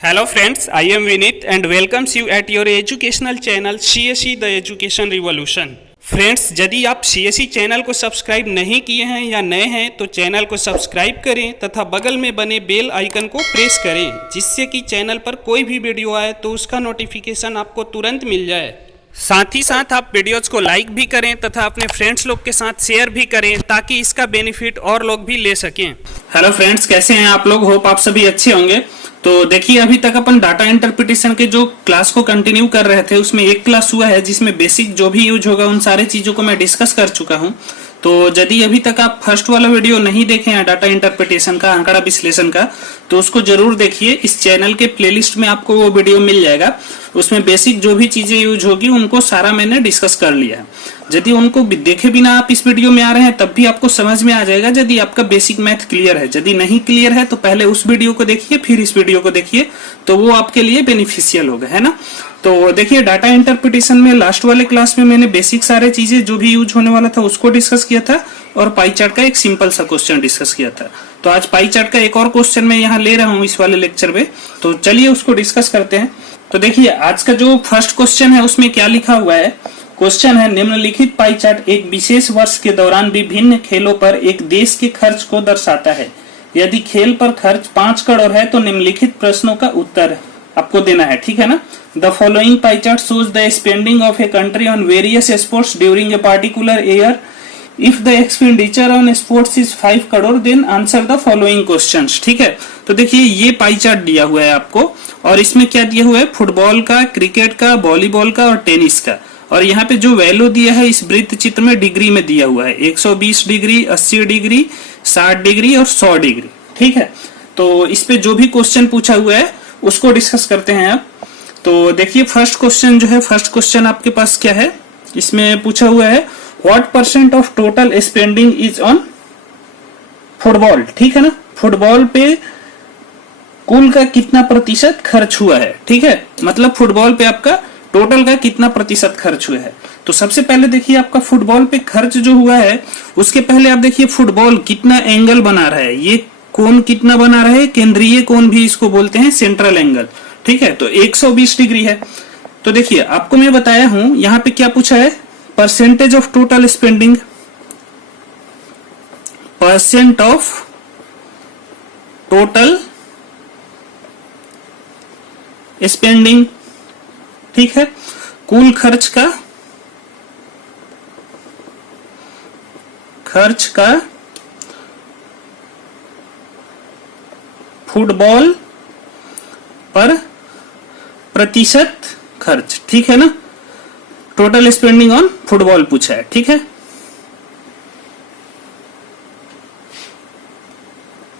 Hello friends, I am Vinit and welcomes you at your educational channel CSE The Education Revolution। Friends, यदि आप CSE channel को subscribe नहीं किए हैं या नए हैं तो चैनल को सब्सक्राइब करें तथा बगल में बने बेल आइकन को प्रेस करें, जिससे कि चैनल पर कोई भी वीडियो आए तो उसका नोटिफिकेशन आपको तुरंत मिल जाए। साथ ही साथ आप वीडियोज को लाइक भी करें तथा अपने फ्रेंड्स लोग के साथ शेयर भी करें ताकि इसका बेनिफिट और लोग भी ले सकें। हेलो फ्रेंड्स, कैसे हैं आप लोग? होप आप सभी अच्छे होंगे। तो देखिए, अभी तक अपन डाटा इंटरप्रिटेशन के जो क्लास को कंटिन्यू कर रहे थे उसमें एक क्लास हुआ है जिसमें बेसिक जो भी यूज होगा उन सारे चीजों को मैं डिस्कस कर चुका हूं। तो यदि अभी तक आप फर्स्ट वाला वीडियो नहीं देखे हैं डाटा इंटरप्रिटेशन का, आंकड़ा विश्लेषण का, तो उसको जरूर देखिए। इस चैनल के प्लेलिस्ट में आपको वो वीडियो मिल जाएगा। उसमें बेसिक जो भी चीजें यूज होगी उनको सारा मैंने डिस्कस कर लिया है। यदि उनको देखे बिना आप इस वीडियो में आ रहे हैं तब भी आपको समझ में आ जाएगा यदि आपका बेसिक मैथ क्लियर है। यदि नहीं क्लियर है तो पहले उस वीडियो को देखिए, फिर इस वीडियो को देखिए, तो वो आपके लिए बेनिफिशियल होगा, है ना। तो देखिए, डाटा इंटरप्रिटेशन में लास्ट वाले क्लास में मैंने बेसिक सारे चीजें जो भी यूज होने वाला था उसको डिस्कस किया था और पाई चार्ट का एक सिंपल सा क्वेश्चन डिस्कस किया था। तो आज पाई चार्ट का एक और क्वेश्चन मैं यहाँ ले रहा हूँ इस वाले लेक्चर में, तो चलिए उसको डिस्कस करते हैं। तो देखिए, आज का जो फर्स्ट क्वेश्चन है उसमें क्या लिखा हुआ है। क्वेश्चन है, निम्नलिखित पाई चार्ट एक विशेष वर्ष के दौरान विभिन्न खेलों पर एक देश के खर्च को दर्शाता है। यदि खेल पर खर्च 5 करोड़ है तो निम्नलिखित प्रश्नों का उत्तर आपको देना है, ठीक है ना। The following pie chart shows the spending of a country on various sports during a particular year. If the expenditure on sports is 5 crore then answer the following questions, ठीक है। तो देखिए, ये पाई चार्ट दिया हुआ है आपको और इसमें क्या दिया हुआ है, फुटबॉल का, क्रिकेट का, वॉलीबॉल का और टेनिस का। और यहाँ पे जो वैल्यू दिया है इस वृत्त चित्र में डिग्री में दिया हुआ है, 120 डिग्री, 80 डिग्री, 60 डिग्री और 100 डिग्री, ठीक है। तो इस पे जो भी क्वेश्चन पूछा हुआ है उसको डिस्कस करते हैं आप। तो देखिए, फर्स्ट क्वेश्चन जो है, फर्स्ट क्वेश्चन आपके पास क्या है, इसमें पूछा हुआ है what percent of total spending is on football, ठीक है ना। फुटबॉल पे कुल का कितना प्रतिशत खर्च हुआ है, ठीक है। मतलब फुटबॉल पे आपका टोटल का कितना प्रतिशत खर्च हुआ है। तो सबसे पहले देखिए, आपका फुटबॉल पे खर्च जो हुआ है उसके पहले आप देखिए फुटबॉल कितना एंगल बना रहा है, ये कोण कितना बना रहा है, केंद्रीय कोण भी इसको बोलते हैं, सेंट्रल एंगल, ठीक है। तो 120 डिग्री है। तो देखिए, आपको मैं बताया हूं यहाँ पे क्या पूछा है, percentage of total spending, percent of total spending, ठीक है। कुल खर्च का फुटबॉल पर प्रतिशत खर्च, ठीक है ना। टोटल स्पेंडिंग ऑन फुटबॉल पूछा है, ठीक है।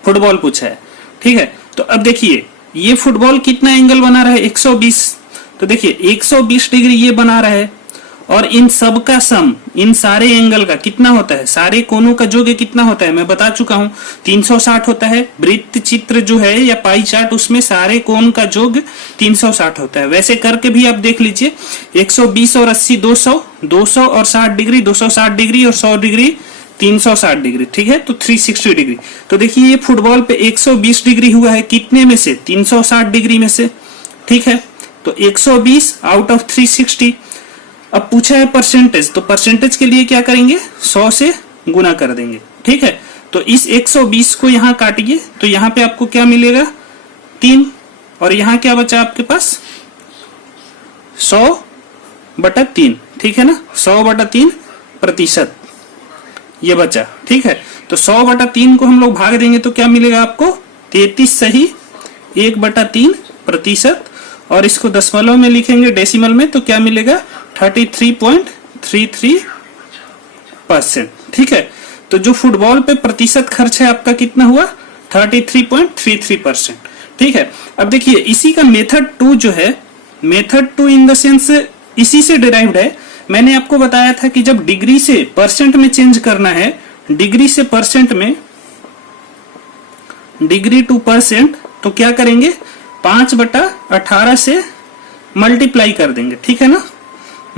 फुटबॉल पूछा है, ठीक है। तो अब देखिए, ये फुटबॉल कितना एंगल बना रहा है, 120। तो देखिए, 120 डिग्री ये बना रहा है और इन सब का सम, इन सारे एंगल का कितना होता है, सारे कोनों का योग कितना होता है मैं बता चुका हूं, 360 होता है। वृत्त चित्र जो है या पाई चार्ट, उसमें सारे कोण का योग 360 होता है। वैसे करके भी आप देख लीजिए, 120 और 80 200, 200 और 60 डिग्री 260 डिग्री और 100 डिग्री 360 डिग्री, ठीक है। तो 360 डिग्री। तो देखिए, ये फुटबॉल पे 120 डिग्री हुआ है कितने में से, 360 डिग्री में से, ठीक है। तो 120 आउट ऑफ 360। अब पूछा है परसेंटेज, तो परसेंटेज के लिए क्या करेंगे, 100 से गुना कर देंगे, ठीक है। तो इस 120 को यहाँ काटिए तो यहाँ पे आपको क्या मिलेगा, 3, और यहाँ क्या बचा आपके पास, 100/3, ठीक है ना। 100/3 प्रतिशत ये बचा, ठीक है। तो 100/3 को हम लोग भाग देंगे तो क्या मिलेगा आपको, 33 सही 1/3 प्रतिशत, और इसको दशमलव में लिखेंगे डेसिमल में तो क्या मिलेगा, 33.33%, ठीक है। तो जो फुटबॉल पे प्रतिशत खर्च है आपका कितना हुआ, 33.33%, ठीक है। अब देखिए, इसी का मेथड 2 जो है, मेथड 2 इन द सेंस इसी से डिराइव्ड है। मैंने आपको बताया था कि जब डिग्री से परसेंट में चेंज करना है, डिग्री से परसेंट में, डिग्री टू परसेंट, तो क्या करेंगे, 5/18 से मल्टीप्लाई कर देंगे, ठीक है ना।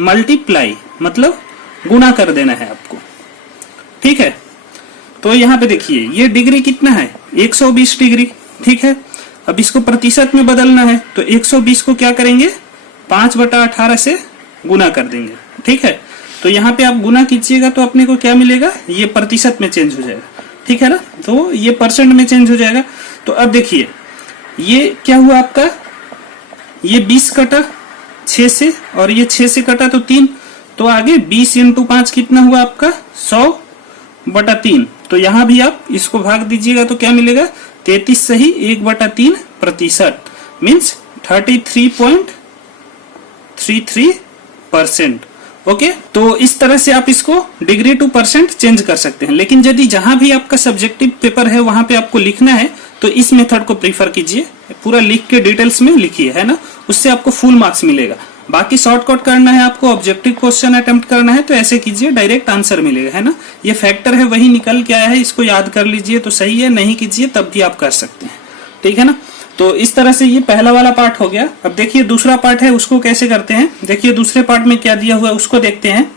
मल्टीप्लाई मतलब गुना कर देना है आपको, ठीक है। तो यहाँ पे देखिए, ये डिग्री कितना है, 120 डिग्री, ठीक है। अब इसको प्रतिशत में बदलना है तो 120 को क्या करेंगे 5/18 से गुना कर देंगे। ठीक है, तो यहाँ पे आप गुना कीजिएगा तो अपने को क्या मिलेगा, ये प्रतिशत में चेंज हो जाएगा। ठीक है ना, तो ये परसेंट में चेंज हो जाएगा। तो अब देखिए ये क्या हुआ आपका, ये 20 कटा 6 से और ये 6 से कटा तो 3, तो आगे 20 × 5 कितना हुआ आपका 100/3। तो यहाँ भी आप इसको भाग दीजिएगा तो क्या मिलेगा 33 सही 1/3 प्रतिशत मीन्स 33.33%। ओके, तो इस तरह से आप इसको डिग्री टू परसेंट चेंज कर सकते हैं। लेकिन यदि जहां भी आपका सब्जेक्टिव पेपर है वहां पे आपको लिखना है तो इस मेथड को प्रीफर कीजिए, पूरा लिख के डिटेल्स में लिखिए, है ना, उससे आपको फुल मार्क्स मिलेगा। बाकी शॉर्टकट करना है आपको, ऑब्जेक्टिव क्वेश्चन अटेम्प्ट करना है तो ऐसे कीजिए, डायरेक्ट आंसर मिलेगा, है ना। ये फैक्टर है वही निकल के आया है, इसको याद कर लीजिए तो सही है, नहीं कीजिए तब भी आप कर सकते हैं। ठीक है ना, तो इस तरह से ये पहला वाला पार्ट हो गया। अब देखिए दूसरा पार्ट है, उसको कैसे करते हैं। देखिए दूसरे पार्ट में क्या दिया हुआ है उसको देखते हैं।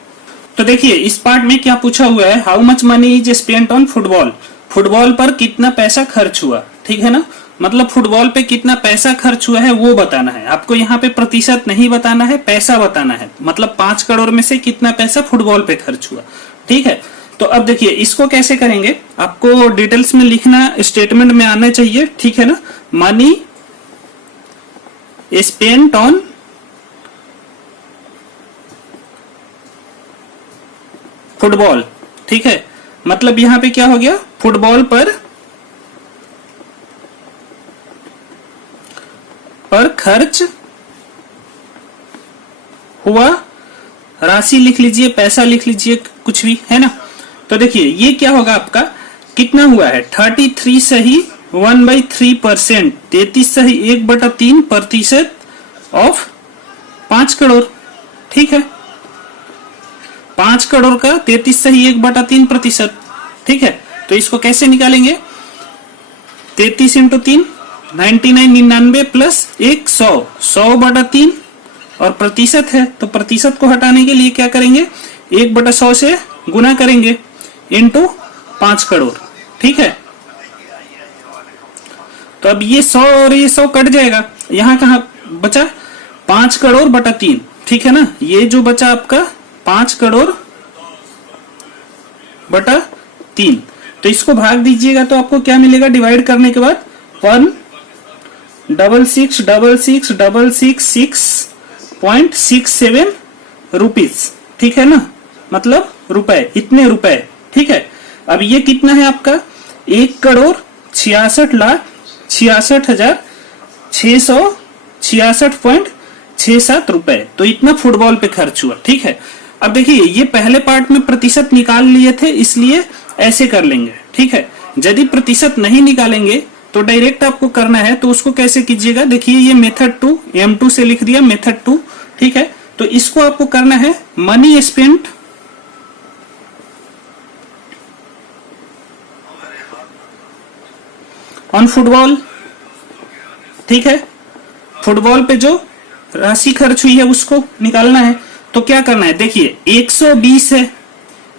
तो देखिए इस पार्ट में क्या पूछा हुआ है, how much money is spent on football. Football पर कितना पैसा खर्च हुआ। ठीक है ना, मतलब फुटबॉल पे कितना पैसा खर्च हुआ है वो बताना है आपको। यहाँ पे प्रतिशत नहीं बताना है, पैसा बताना है, मतलब 5 करोड़ में से कितना पैसा फुटबॉल पे खर्च हुआ। ठीक है, तो अब देखिए इसको कैसे करेंगे, आपको डिटेल्स में लिखना, स्टेटमेंट में आना चाहिए। ठीक है ना, मनी स्पेंट ऑन फुटबॉल। ठीक है, मतलब यहां पे क्या हो गया, फुटबॉल पर खर्च हुआ राशि लिख लीजिए, पैसा लिख लीजिए, कुछ भी, है ना। तो देखिए ये क्या होगा आपका, कितना हुआ है 33 सही 1/3%, 33 सही 1/3 प्रतिशत ऑफ 5 करोड़। ठीक है, 5 करोड़ का 33 सही 1/3 प्रतिशत। ठीक है, तो इसको कैसे निकालेंगे, 33 × 3 99 प्लस 100 100/3 और प्रतिशत है तो प्रतिशत को हटाने के लिए क्या करेंगे 1/100 से गुना करेंगे इंटू 5 करोड़। ठीक है, तो अब ये 100 और ये 100 कट जाएगा, यहां कहा बचा 5 करोड़ बटा 3। ठीक है ना, ये जो बचा आपका 5 करोड़ बटा 3, तो इसको भाग दीजिएगा तो आपको क्या मिलेगा, डिवाइड करने के बाद 1666666.67 रुपीज। ठीक है ना, मतलब रुपए, इतने रुपए। ठीक है, अब ये कितना है आपका 1,66,66,666.67 रुपए। तो इतना फुटबॉल पे खर्च हुआ। ठीक है, अब देखिए ये पहले पार्ट में प्रतिशत निकाल लिए थे इसलिए ऐसे कर लेंगे। ठीक है, यदि प्रतिशत नहीं निकालेंगे तो डायरेक्ट आपको करना है, तो उसको कैसे कीजिएगा, देखिए ये मेथड 2 M2 से लिख दिया मेथड 2। ठीक है, तो इसको आपको करना है मनी स्पेंट ऑन फुटबॉल। ठीक है, फुटबॉल पे जो राशि खर्च हुई है उसको निकालना है। तो क्या करना है, देखिए 120 है,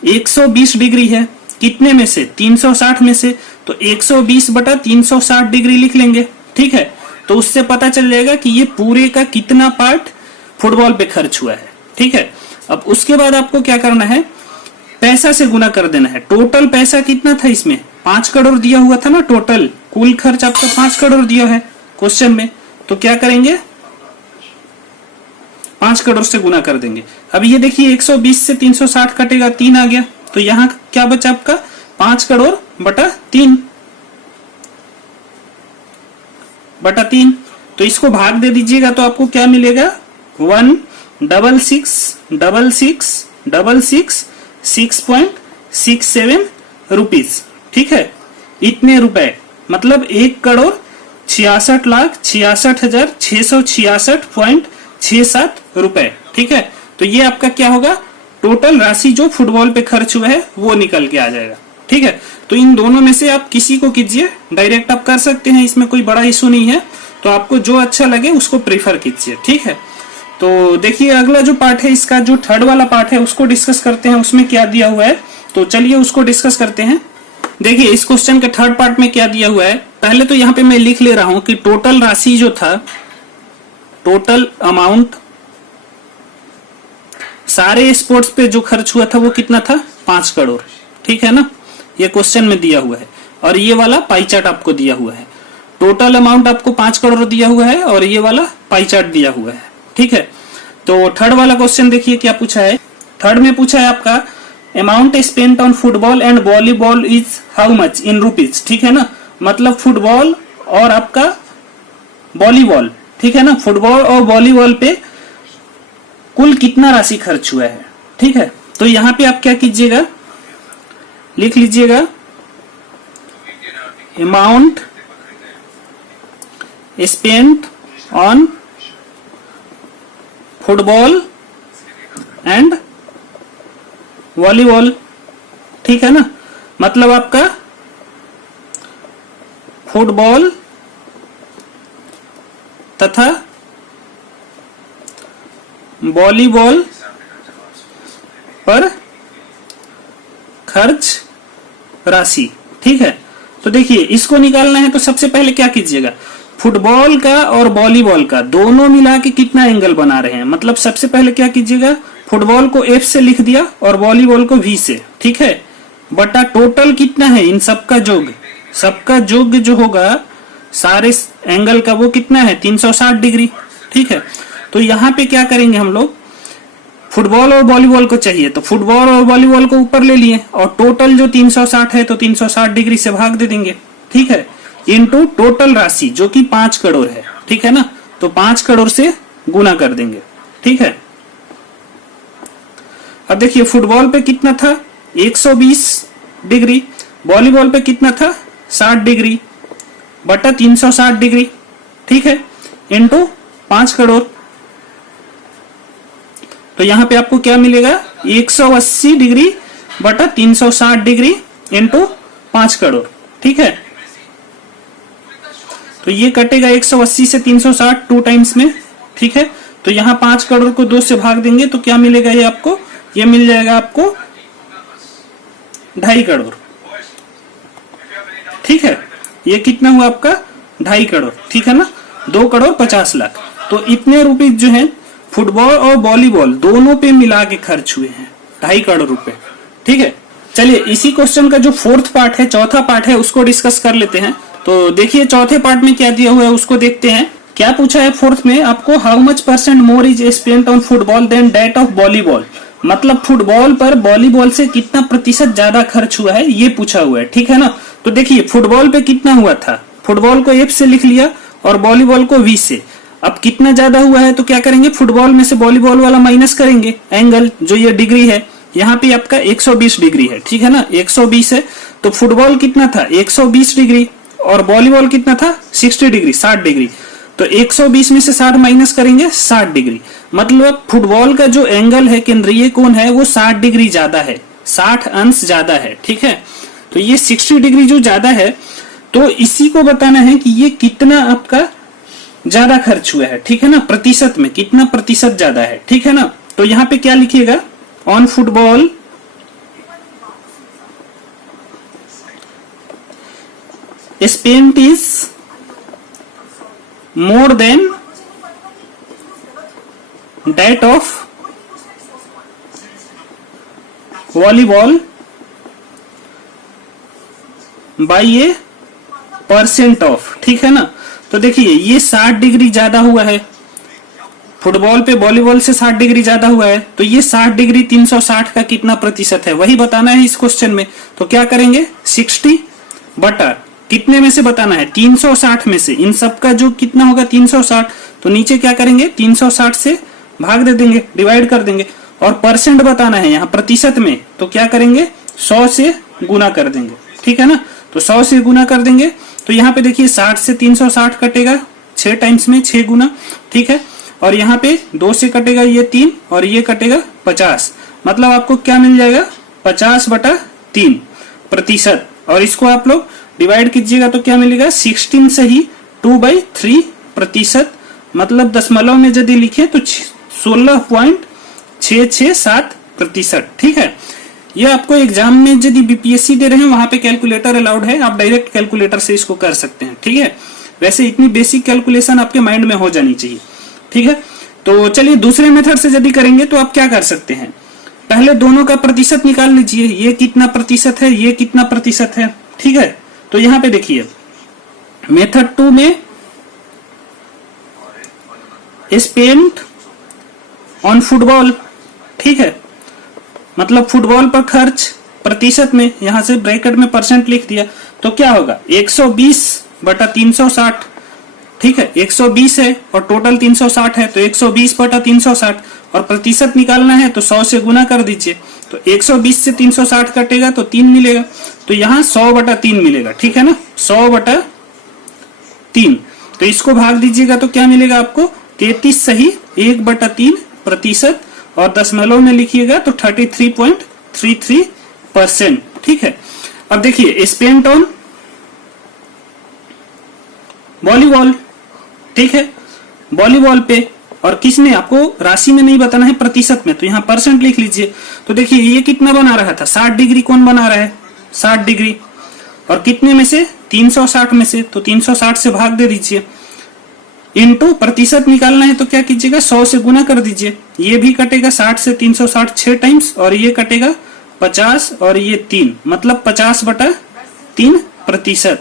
120 डिग्री है, कितने में से 360 में से, तो 120/360 डिग्री लिख लेंगे। ठीक है, तो उससे पता चल जाएगा कि ये पूरे का कितना पार्ट फुटबॉल पे खर्च हुआ है। ठीक है, अब उसके बाद आपको क्या करना है, पैसा से गुना कर देना है। टोटल पैसा कितना था इसमें 5 करोड़ दिया हुआ था ना, टोटल कुल खर्च आपका 5 करोड़ दिया है क्वेश्चन में, तो क्या करेंगे 5 करोड़ से गुना कर देंगे। अब ये देखिए 120 से 360 कटेगा, 3 आ गया, तो यहां क्या बचा आपका 5 करोड़ बटा 3 तो इसको भाग दे दीजिएगा तो आपको क्या मिलेगा 1,66,66,6.67 रुपीज। ठीक है, इतने रुपए मतलब 1,66,66,666.67 रुपए। ठीक है, तो ये आपका क्या होगा, टोटल राशि जो फुटबॉल पे खर्च हुआ है वो निकल के आ जाएगा। ठीक है, तो इन दोनों में से आप किसी को कीजिए, डायरेक्ट आप कर सकते हैं, इसमें कोई बड़ा इशू नहीं है। तो आपको जो अच्छा लगे उसको प्रीफर कीजिए। ठीक है, तो देखिए अगला जो पार्ट है, इसका जो थर्ड वाला पार्ट है उसको डिस्कस करते हैं, उसमें क्या दिया हुआ है, तो चलिए उसको डिस्कस करते हैं। देखिए इस क्वेश्चन के थर्ड पार्ट में क्या दिया हुआ है, पहले तो यहाँ पे मैं लिख ले रहा हूं कि टोटल राशि जो था, टोटल अमाउंट सारे स्पोर्ट्स पे जो खर्च हुआ था वो कितना था, 5 करोड़। ठीक है ना, ये क्वेश्चन में दिया हुआ है और ये वाला पाई चार्ट आपको दिया हुआ है। टोटल अमाउंट आपको 5 करोड़ दिया हुआ है और ये वाला पाई चार्ट दिया हुआ है। ठीक है, तो थर्ड वाला क्वेश्चन देखिए क्या पूछा है। थर्ड में पूछा है आपका amount spent on football and volleyball is how much in rupees. ठीक है ना, मतलब फुटबॉल और आपका वॉलीबॉल, ठीक है ना, फुटबॉल और वॉलीबॉल पे कुल कितना राशि खर्च हुआ है। ठीक है, तो यहां पे आप क्या कीजिएगा, लिख लीजिएगा amount spent on football and volleyball. ठीक है ना, मतलब आपका फुटबॉल तथा वॉलीबॉल पर खर्च राशि। ठीक है, तो देखिए इसको निकालना है तो सबसे पहले क्या कीजिएगा, फुटबॉल का और वॉलीबॉल का दोनों मिला के कितना एंगल बना रहे हैं, मतलब सबसे पहले क्या कीजिएगा, फुटबॉल को F से लिख दिया और वॉलीबॉल को V से। ठीक है, बटा टोटल कितना है इन सबका योग, सबका योग जो होगा सारे एंगल का वो कितना है, 360 डिग्री। ठीक है, तो यहाँ पे क्या करेंगे हम लोग, फुटबॉल और वॉलीबॉल को चाहिए तो फुटबॉल और वॉलीबॉल को ऊपर ले लिए और टोटल जो 360 है तो 360 डिग्री से भाग दे देंगे। ठीक है, इनटू टोटल राशि जो कि 5 करोड़ है। ठीक है ना, तो 5 करोड़ से गुना कर देंगे। ठीक है, अब देखिए फुटबॉल पे कितना था 120 डिग्री, वॉलीबॉल पे कितना था 60 डिग्री बटा 360 डिग्री। ठीक है, इनटू 5 करोड़, तो यहां पे आपको क्या मिलेगा 180 डिग्री बटा 360 डिग्री इंटू 5 करोड़। ठीक है, तो ये कटेगा 180 से 360 2 टाइम्स में। ठीक है, तो यहां 5 करोड़ को 2 से भाग देंगे तो क्या मिलेगा, ये आपको ये मिल जाएगा आपको 2.5 करोड़। ठीक है, ये कितना हुआ आपका 2.5 करोड़। ठीक है ना, 2 करोड़ 50 लाख। तो इतने रुपए जो है फुटबॉल और वॉलीबॉल दोनों पे मिला के खर्च हुए हैं, 2.5 करोड़ रुपए। ठीक है, चलिए इसी क्वेश्चन का जो फोर्थ पार्ट है, चौथा पार्ट है, उसको डिस्कस कर लेते हैं। तो देखिए चौथे पार्ट में क्या दिया हुआ है उसको देखते हैं। क्या पूछा है फोर्थ में आपको, how much % more is spent on football than that of volleyball, मतलब फुटबॉल पर वॉलीबॉल से कितना प्रतिशत ज्यादा खर्च हुआ है ये पूछा हुआ है। ठीक है ना, तो देखिए फुटबॉल पे कितना हुआ था, फुटबॉल को F से लिख लिया और वॉलीबॉल को V से। अब कितना ज्यादा हुआ है तो क्या करेंगे, फुटबॉल में से वॉलीबॉल वाला माइनस करेंगे, एंगल जो ये डिग्री है यहाँ पे आपका 120 डिग्री है। ठीक है ना, 120 है तो फुटबॉल कितना था 120 डिग्री और वॉलीबॉल कितना था 60 डिग्री 60 डिग्री, तो 120 में से 60 माइनस करेंगे 60 डिग्री, मतलब फुटबॉल का जो एंगल है केंद्रीय कोण है वो 60 डिग्री ज्यादा है, 60 अंश ज्यादा है। ठीक है, तो ये 60 डिग्री जो ज्यादा है तो इसी को बताना है कि ये कितना आपका ज्यादा खर्च हुआ है। ठीक है ना, प्रतिशत में कितना प्रतिशत ज्यादा है। ठीक है ना, तो यहाँ पे क्या लिखिएगा, on football spent is more than that of volleyball by A % of. ठीक है ना, तो देखिए ये 60 डिग्री ज्यादा हुआ है, फुटबॉल पे वॉलीबॉल से 60 डिग्री ज्यादा हुआ है, तो ये 60 डिग्री 360 का कितना प्रतिशत है वही बताना है इस क्वेश्चन में। तो क्या करेंगे 60 बटा कितने में से बताना है 360 में से, इन सब का जो कितना होगा 360, तो नीचे क्या करेंगे 360 से भाग दे देंगे, डिवाइड कर देंगे, और परसेंट बताना है यहाँ प्रतिशत में, तो क्या करेंगे 100 से गुना कर देंगे। ठीक है ना, तो 100 से गुना कर देंगे तो यहाँ पे देखिए 60 से 360 कटेगा 6 टाइम्स में 6 गुना। ठीक है, और यहाँ पे 2 से कटेगा ये 3 और ये कटेगा 50, मतलब आपको क्या मिल जाएगा 50 बटा 3 प्रतिशत, और इसको आप लोग डिवाइड कीजिएगा तो क्या मिलेगा 16 से ही 2/3 प्रतिशत, मतलब दशमलव में यदि लिखे तो 16.667 प्रतिशत। ठीक है, ये आपको एग्जाम में यदि बीपीएससी दे रहे हैं वहां पे कैलकुलेटर अलाउड है, आप डायरेक्ट कैलकुलेटर से इसको कर सकते हैं, ठीक है। वैसे इतनी बेसिक कैलकुलेशन आपके माइंड में हो जानी चाहिए, ठीक है। तो चलिए दूसरे मेथड से यदि करेंगे तो आप क्या कर सकते हैं, पहले दोनों का प्रतिशत निकाल लीजिए, ये कितना प्रतिशत है, ये कितना प्रतिशत है, ठीक है। तो यहां पे देखिए मेथड 2 में स्पेंट ऑन फुटबॉल, ठीक है, मतलब फुटबॉल पर खर्च प्रतिशत में, यहां से ब्रैकेट में परसेंट लिख दिया, तो क्या होगा 120/360, ठीक है। 120 है और टोटल 360 है, तो 120/360, और प्रतिशत निकालना है तो 100 से गुना कर दीजिए, तो 120 से 360 कटेगा तो 3 मिलेगा, तो यहां 100/3 मिलेगा, ठीक है ना, 100/3। तो इसको भाग दीजिएगा तो क्या मिलेगा आपको 33 सही 1/3%, और दशमलव में लिखिएगा तो 33.33%, ठीक है। अब देखिए स्पेंट ऑन वॉलीबॉल, ठीक है, वॉलीबॉल पे, और किसमें आपको राशि में नहीं बताना है, प्रतिशत में, तो यहाँ परसेंट लिख लीजिए। तो देखिए ये कितना बना रहा था 60 डिग्री कौन बना रहा है 60 डिग्री, और कितने में से 360 में से, तो 360 से भाग दे दीजिए, इनटू प्रतिशत निकालना है तो क्या कीजिएगा 100 से गुना कर दीजिए, ये भी कटेगा 60 से 360 6 टाइम्स, और ये कटेगा 50 और ये 3, मतलब 50/3%।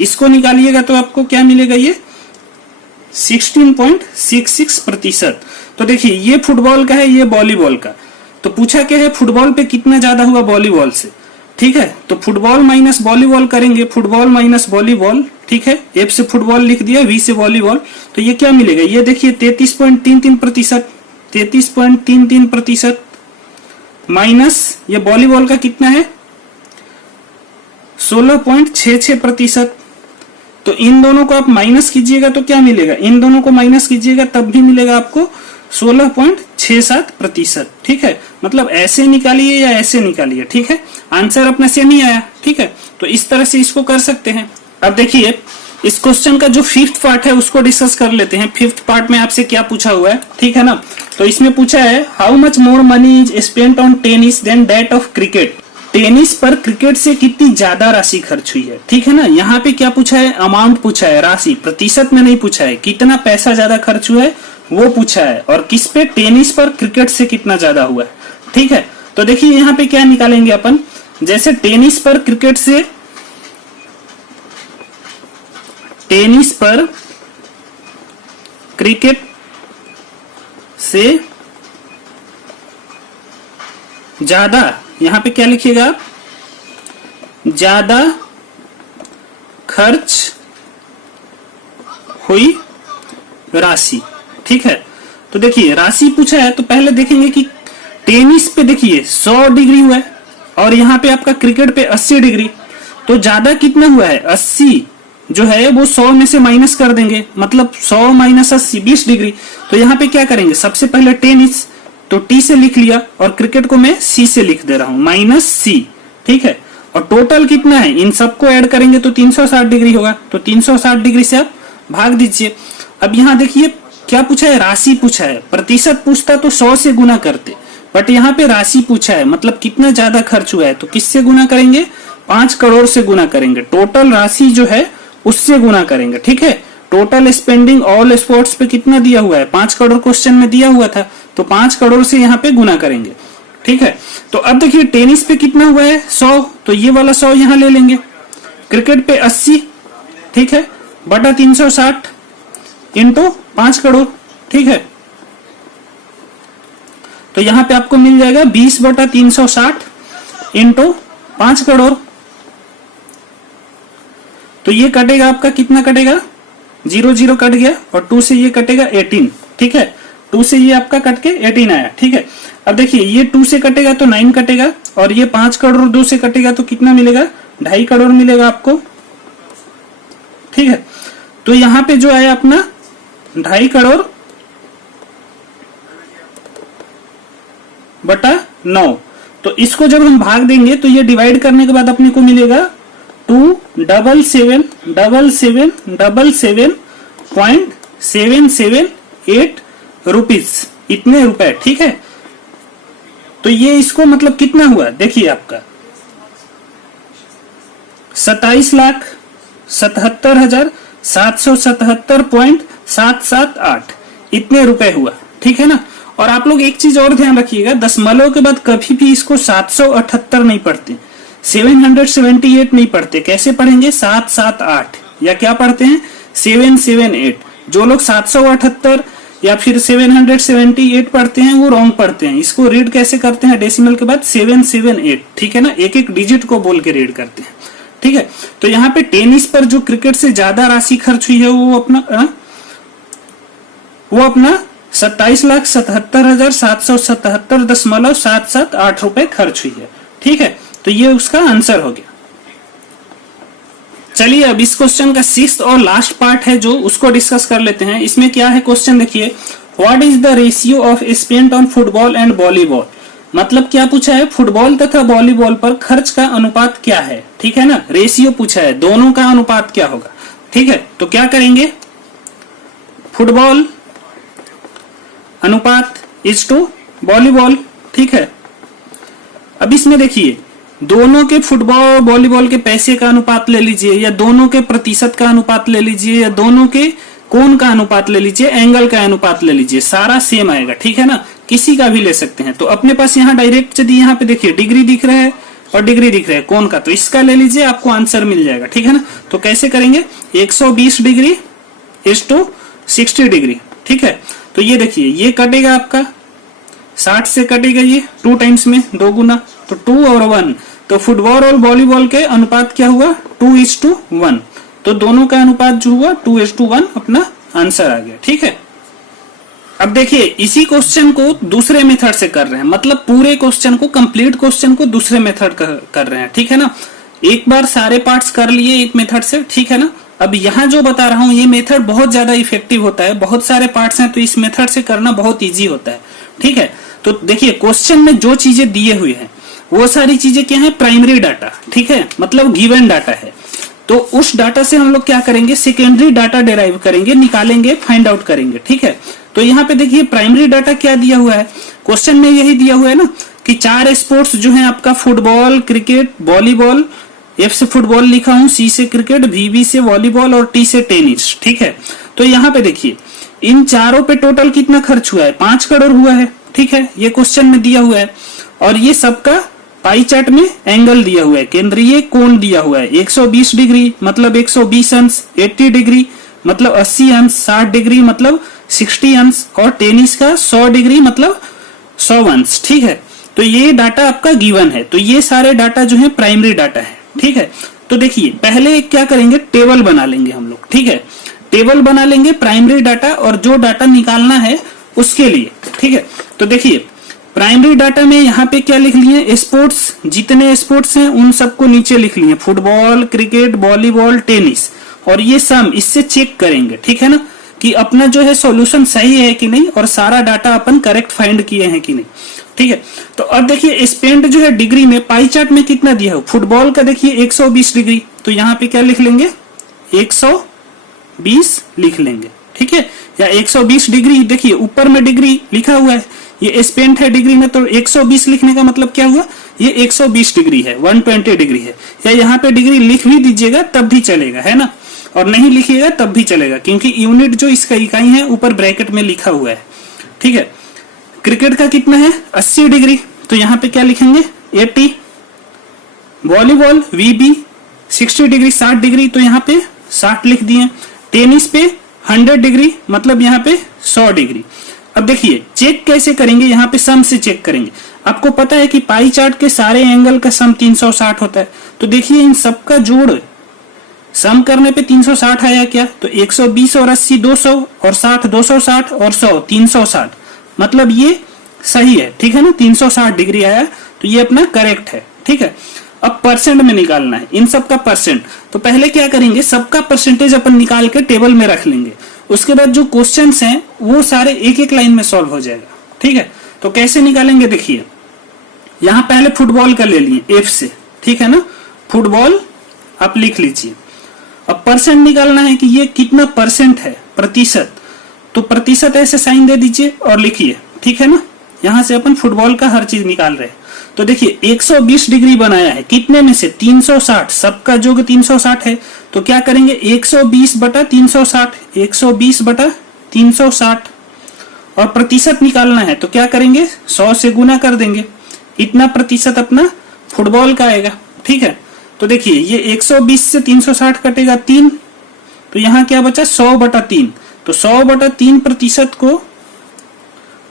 इसको निकालिएगा तो आपको क्या मिलेगा, ये 16.66%। तो देखिए ये फुटबॉल का है, ये वॉलीबॉल का, तो पूछा क्या है फुटबॉल पे कितना ज्यादा हुआ वॉलीबॉल से, ठीक है। तो फुटबॉल माइनस वॉलीबॉल करेंगे, फुटबॉल माइनस वॉलीबॉल, ठीक है, एफ से फुटबॉल लिख दिया, वी से वॉलीबॉल, तो ये क्या मिलेगा, ये देखिए 33.33%, 33.33% माइनस ये वॉलीबॉल का कितना है 16.66%। तो इन दोनों को आप माइनस कीजिएगा तो क्या मिलेगा, इन दोनों को माइनस कीजिएगा तब भी मिलेगा आपको 16.67%, ठीक है। मतलब ऐसे निकालिए या ऐसे निकालिए, ठीक है, आंसर अपना सेम ही आया, ठीक है। तो इस तरह से इसको कर सकते हैं। अब देखिए इस क्वेश्चन का जो 5th पार्ट है उसको डिस्कस कर लेते हैं। 5th पार्ट में आपसे क्या पूछा हुआ है, ठीक है ना। तो इसमें पूछा है how much more money is spent on tennis than that of cricket, tennis पर क्रिकेट से कितनी ज्यादा राशि खर्च हुई है, ठीक है ना। यहाँ पे क्या पूछा है, अमाउंट पूछा है, राशि, प्रतिशत में नहीं पूछा है, कितना पैसा ज्यादा खर्च हुआ है वो पूछा है, और किस पे, टेनिस पर क्रिकेट से कितना ज्यादा हुआ है, ठीक है। तो देखिए यहाँ पे क्या निकालेंगे अपन, जैसे टेनिस पर क्रिकेट से, टेनिस पर क्रिकेट से ज्यादा, यहां पे क्या लिखिएगा आप, ज्यादा खर्च हुई राशि, ठीक है। तो देखिए राशि पूछा है तो पहले देखेंगे कि टेनिस पे देखिए 100 डिग्री हुआ है, और यहां पे आपका क्रिकेट पे 80 डिग्री, तो ज्यादा कितना हुआ है 80 जो है वो 100 में से माइनस कर देंगे, मतलब 100 माइनस 80 20 डिग्री। तो यहाँ पे क्या करेंगे, सबसे पहले टेनिस तो टी से लिख लिया, और क्रिकेट को मैं सी से लिख दे रहा हूं, माइनस सी, ठीक है। और टोटल कितना है, इन सबको ऐड करेंगे तो 360 डिग्री होगा, तो 360 डिग्री से आप भाग दीजिए। अब यहाँ देखिए क्या पूछा है, राशि पूछा है, प्रतिशत पूछता तो 100 से गुना करते, बट यहाँ पे राशि पूछा है, मतलब कितना ज्यादा खर्च हुआ है, तो किससे गुना करेंगे 5 करोड़ से गुना करेंगे, टोटल राशि जो है उससे गुना करेंगे, ठीक है। टोटल स्पेंडिंग ऑल स्पोर्ट्स पे कितना दिया हुआ है 5 करोड़ क्वेश्चन में दिया हुआ था, तो 5 करोड़ से यहाँ पे गुना करेंगे, ठीक है। तो अब देखिए टेनिस पे कितना हुआ है 100, तो ये वाला 100 यहाँ ले लेंगे, क्रिकेट पे 80, ठीक है, बटा 360 इंटू 5 करोड़, ठीक है। तो यहाँ पे आपको मिल जाएगा 20/360 इंटू 5 करोड़, तो ये कटेगा आपका कितना कटेगा 0 0 कट गया, और 2 से ये कटेगा 18, ठीक है, 2 से ये आपका कट के 18 आया, ठीक है। अब देखिए ये 2 से कटेगा तो 9 कटेगा, और ये 5 करोड़ 2 से कटेगा तो कितना मिलेगा 2.5 करोड़ मिलेगा आपको, ठीक है। तो यहाँ पे जो आया अपना 2.5 करोड़ बटा 9, तो इसको जब हम भाग देंगे तो ये डिवाइड करने के बाद अपने को मिलेगा 27777.778 रुपीज, इतने रुपए, ठीक है। तो ये इसको मतलब कितना हुआ देखिए आपका 27,77,777.778 इतने रुपए हुआ, ठीक है ना। और आप लोग एक चीज और ध्यान रखिएगा, दशमलव के बाद कभी भी इसको 778 नहीं पढ़ते, 778 नहीं पढ़ते। कैसे पढ़ेंगे? 778 या क्या पढ़ते हैं 778। जो लोग 778 या फिर 778 पढ़ते हैं वो रॉन्ग पढ़ते हैं। इसको रीड कैसे करते हैं? डेसिमल के बाद 778, ठीक है ना, एक एक डिजिट को बोल के रीड करते हैं, ठीक है। तो यहाँ पे टेनिस पर जो क्रिकेट से ज्यादा राशि खर्च हुई है वो अपना 27,77,777.778 रुपए खर्च हुई है, ठीक है। तो ये उसका आंसर हो गया। चलिए अब इस क्वेश्चन का 6th और लास्ट पार्ट है जो उसको डिस्कस कर लेते हैं। इसमें क्या है क्वेश्चन देखिए, what is the ratio of spent on football and volleyball. मतलब क्या पूछा है? फुटबॉल तथा वॉलीबॉल पर खर्च का अनुपात क्या है, ठीक है ना। रेशियो पूछा है, दोनों का अनुपात क्या होगा, ठीक है। तो क्या करेंगे, फुटबॉल अनुपात इज टू वॉलीबॉल, ठीक है। अब इसमें देखिए दोनों के फुटबॉल वॉलीबॉल के पैसे का अनुपात ले लीजिए, या दोनों के प्रतिशत का अनुपात ले लीजिए, या दोनों के कोण का अनुपात ले लीजिए, एंगल का अनुपात ले लीजिए, सारा सेम आएगा, ठीक है ना। किसी का भी ले सकते हैं। तो अपने पास यहाँ डायरेक्ट यदि यहाँ पे देखिए डिग्री दिख रहा है और डिग्री दिख रहा है कोण का, तो इसका ले लीजिए, आपको आंसर मिल जाएगा, ठीक है ना। तो कैसे करेंगे, 120 डिग्री इज टू 60 डिग्री, ठीक है। तो ये देखिए ये कटेगा आपका 60 से कटेगा ये 2 टाइम्स में 2 गुना, तो 2 और 1। तो फुटबॉल और वॉलीबॉल के अनुपात क्या हुआ 2:1। तो दोनों का अनुपात जो हुआ 2:1 अपना आंसर आ गया, ठीक है। अब देखिए इसी क्वेश्चन को दूसरे मेथड से कर रहे हैं, मतलब पूरे क्वेश्चन को कंप्लीट क्वेश्चन को दूसरे मेथड कर रहे हैं, ठीक है ना। एक बार सारे पार्ट्स कर लिए एक मेथड से, ठीक है ना। अब यहाँ जो बता रहा हूं ये मेथड बहुत ज्यादा इफेक्टिव होता है, बहुत सारे पार्ट्स हैं तो इस मेथड से करना बहुत इजी होता है, ठीक है। तो देखिए क्वेश्चन में जो चीजें दिए हुए हैं वो सारी चीजें क्या है, प्राइमरी डाटा, ठीक है, मतलब गिवन डाटा है। तो उस डाटा से हम लोग क्या करेंगे, सेकेंडरी डाटा डिराइव करेंगे, निकालेंगे, फाइंड आउट करेंगे, ठीक है। तो यहाँ पे देखिए प्राइमरी डाटा क्या दिया हुआ है, क्वेश्चन में यही दिया हुआ है ना कि 4 स्पोर्ट्स जो है आपका फुटबॉल, क्रिकेट, वॉलीबॉल, F से फुटबॉल लिखा हूं, C से क्रिकेट, VB से वॉलीबॉल और T से टेनिस, ठीक है। तो यहाँ पे देखिए इन चारों पे टोटल कितना खर्च हुआ है, 5 करोड़ हुआ है, ठीक है। ये क्वेश्चन में दिया हुआ है। और ये सबका पाई चार्ट में एंगल दिया हुआ है, केंद्रीय कोण दिया हुआ है, 120 डिग्री मतलब 120 अंश, 80 डिग्री मतलब 80 अंश, 60 डिग्री मतलब 60 अंश, और टेनिस का 100 डिग्री मतलब 100 अंश, ठीक है। तो ये डाटा आपका गिवन है। तो ये सारे डाटा जो है प्राइमरी डाटा है, ठीक है। तो देखिए पहले क्या करेंगे, टेबल बना लेंगे हम लोग, ठीक है। टेबल बना लेंगे प्राइमरी डाटा और जो डाटा निकालना है उसके लिए, ठीक है। तो देखिए प्राइमरी डाटा में यहाँ पे क्या लिख लिए, स्पोर्ट्स, जितने स्पोर्ट्स हैं उन सबको नीचे लिख लिए, फुटबॉल, क्रिकेट, वॉलीबॉल, टेनिस, और ये सम इससे चेक करेंगे, ठीक है ना, कि अपना जो है सॉल्यूशन सही है कि नहीं और सारा डाटा अपन करेक्ट फाइंड किए हैं कि नहीं, ठीक है। तो अब देखिए स्पेंट जो है डिग्री में पाई चार्ट में कितना दिया है, फुटबॉल का देखिए 120 डिग्री, तो यहाँ पे क्या लिख लेंगे 120 लिख लेंगे, ठीक है। या 120 डिग्री, देखिए ऊपर में डिग्री लिखा हुआ है, ये स्पेंट है डिग्री में, तो 120 लिखने का मतलब क्या हुआ, ये 120 डिग्री है, 120 डिग्री है। या यहाँ पे डिग्री लिख भी दीजिएगा तब भी चलेगा, है ना, और नहीं लिखिएगा तब भी चलेगा, क्योंकि यूनिट जो इसका इकाई है ऊपर ब्रैकेट में लिखा हुआ है, ठीक है। क्रिकेट का कितना है 80 डिग्री, तो यहाँ पे क्या लिखेंगे 80। वॉलीबॉल VB 60 डिग्री 60 डिग्री, तो यहाँ पे 60 लिख दिए। टेनिस पे 100 डिग्री मतलब यहाँ पे 100 डिग्री। अब देखिए चेक कैसे करेंगे, यहाँ पे सम से चेक करेंगे। आपको पता है कि पाई चार्ट के सारे एंगल का सम 360 होता है, तो देखिए इन सबका जोड़ सम करने पे 360 आया क्या, तो 120 और 80 200 और 60 260 और 100 360, मतलब ये सही है, ठीक है ना, 360 डिग्री आया, तो ये अपना करेक्ट है, ठीक है। अब परसेंट में निकालना है इन सबका परसेंट, तो पहले क्या करेंगे, सबका परसेंटेज अपन निकाल के टेबल में रख लेंगे। उसके बाद जो क्वेश्चंस हैं वो सारे एक एक लाइन में सॉल्व हो जाएगा, ठीक है। तो कैसे निकालेंगे, देखिए यहाँ पहले फुटबॉल का ले लिए F से, ठीक है ना, फुटबॉल आप लिख लीजिए। अब परसेंट निकालना है कि ये कितना परसेंट है, प्रतिशत, तो प्रतिशत ऐसे साइन दे दीजिए और लिखिए, ठीक है ना। यहां से अपन फुटबॉल का हर चीज निकाल रहे हैं। तो देखिए 120 डिग्री बनाया है, कितने में से 360, सबका योग 360 है। तो क्या करेंगे 120 बटा 360, 120 बटा 360, और प्रतिशत निकालना है तो क्या करेंगे 100 से गुना कर देंगे, इतना प्रतिशत अपना फुटबॉल का आएगा। ठीक है, तो देखिए ये 120 से 360 कटेगा 3, तो यहां क्या बचा 100 बटा 3, तो 100 बटा 3 प्रतिशत को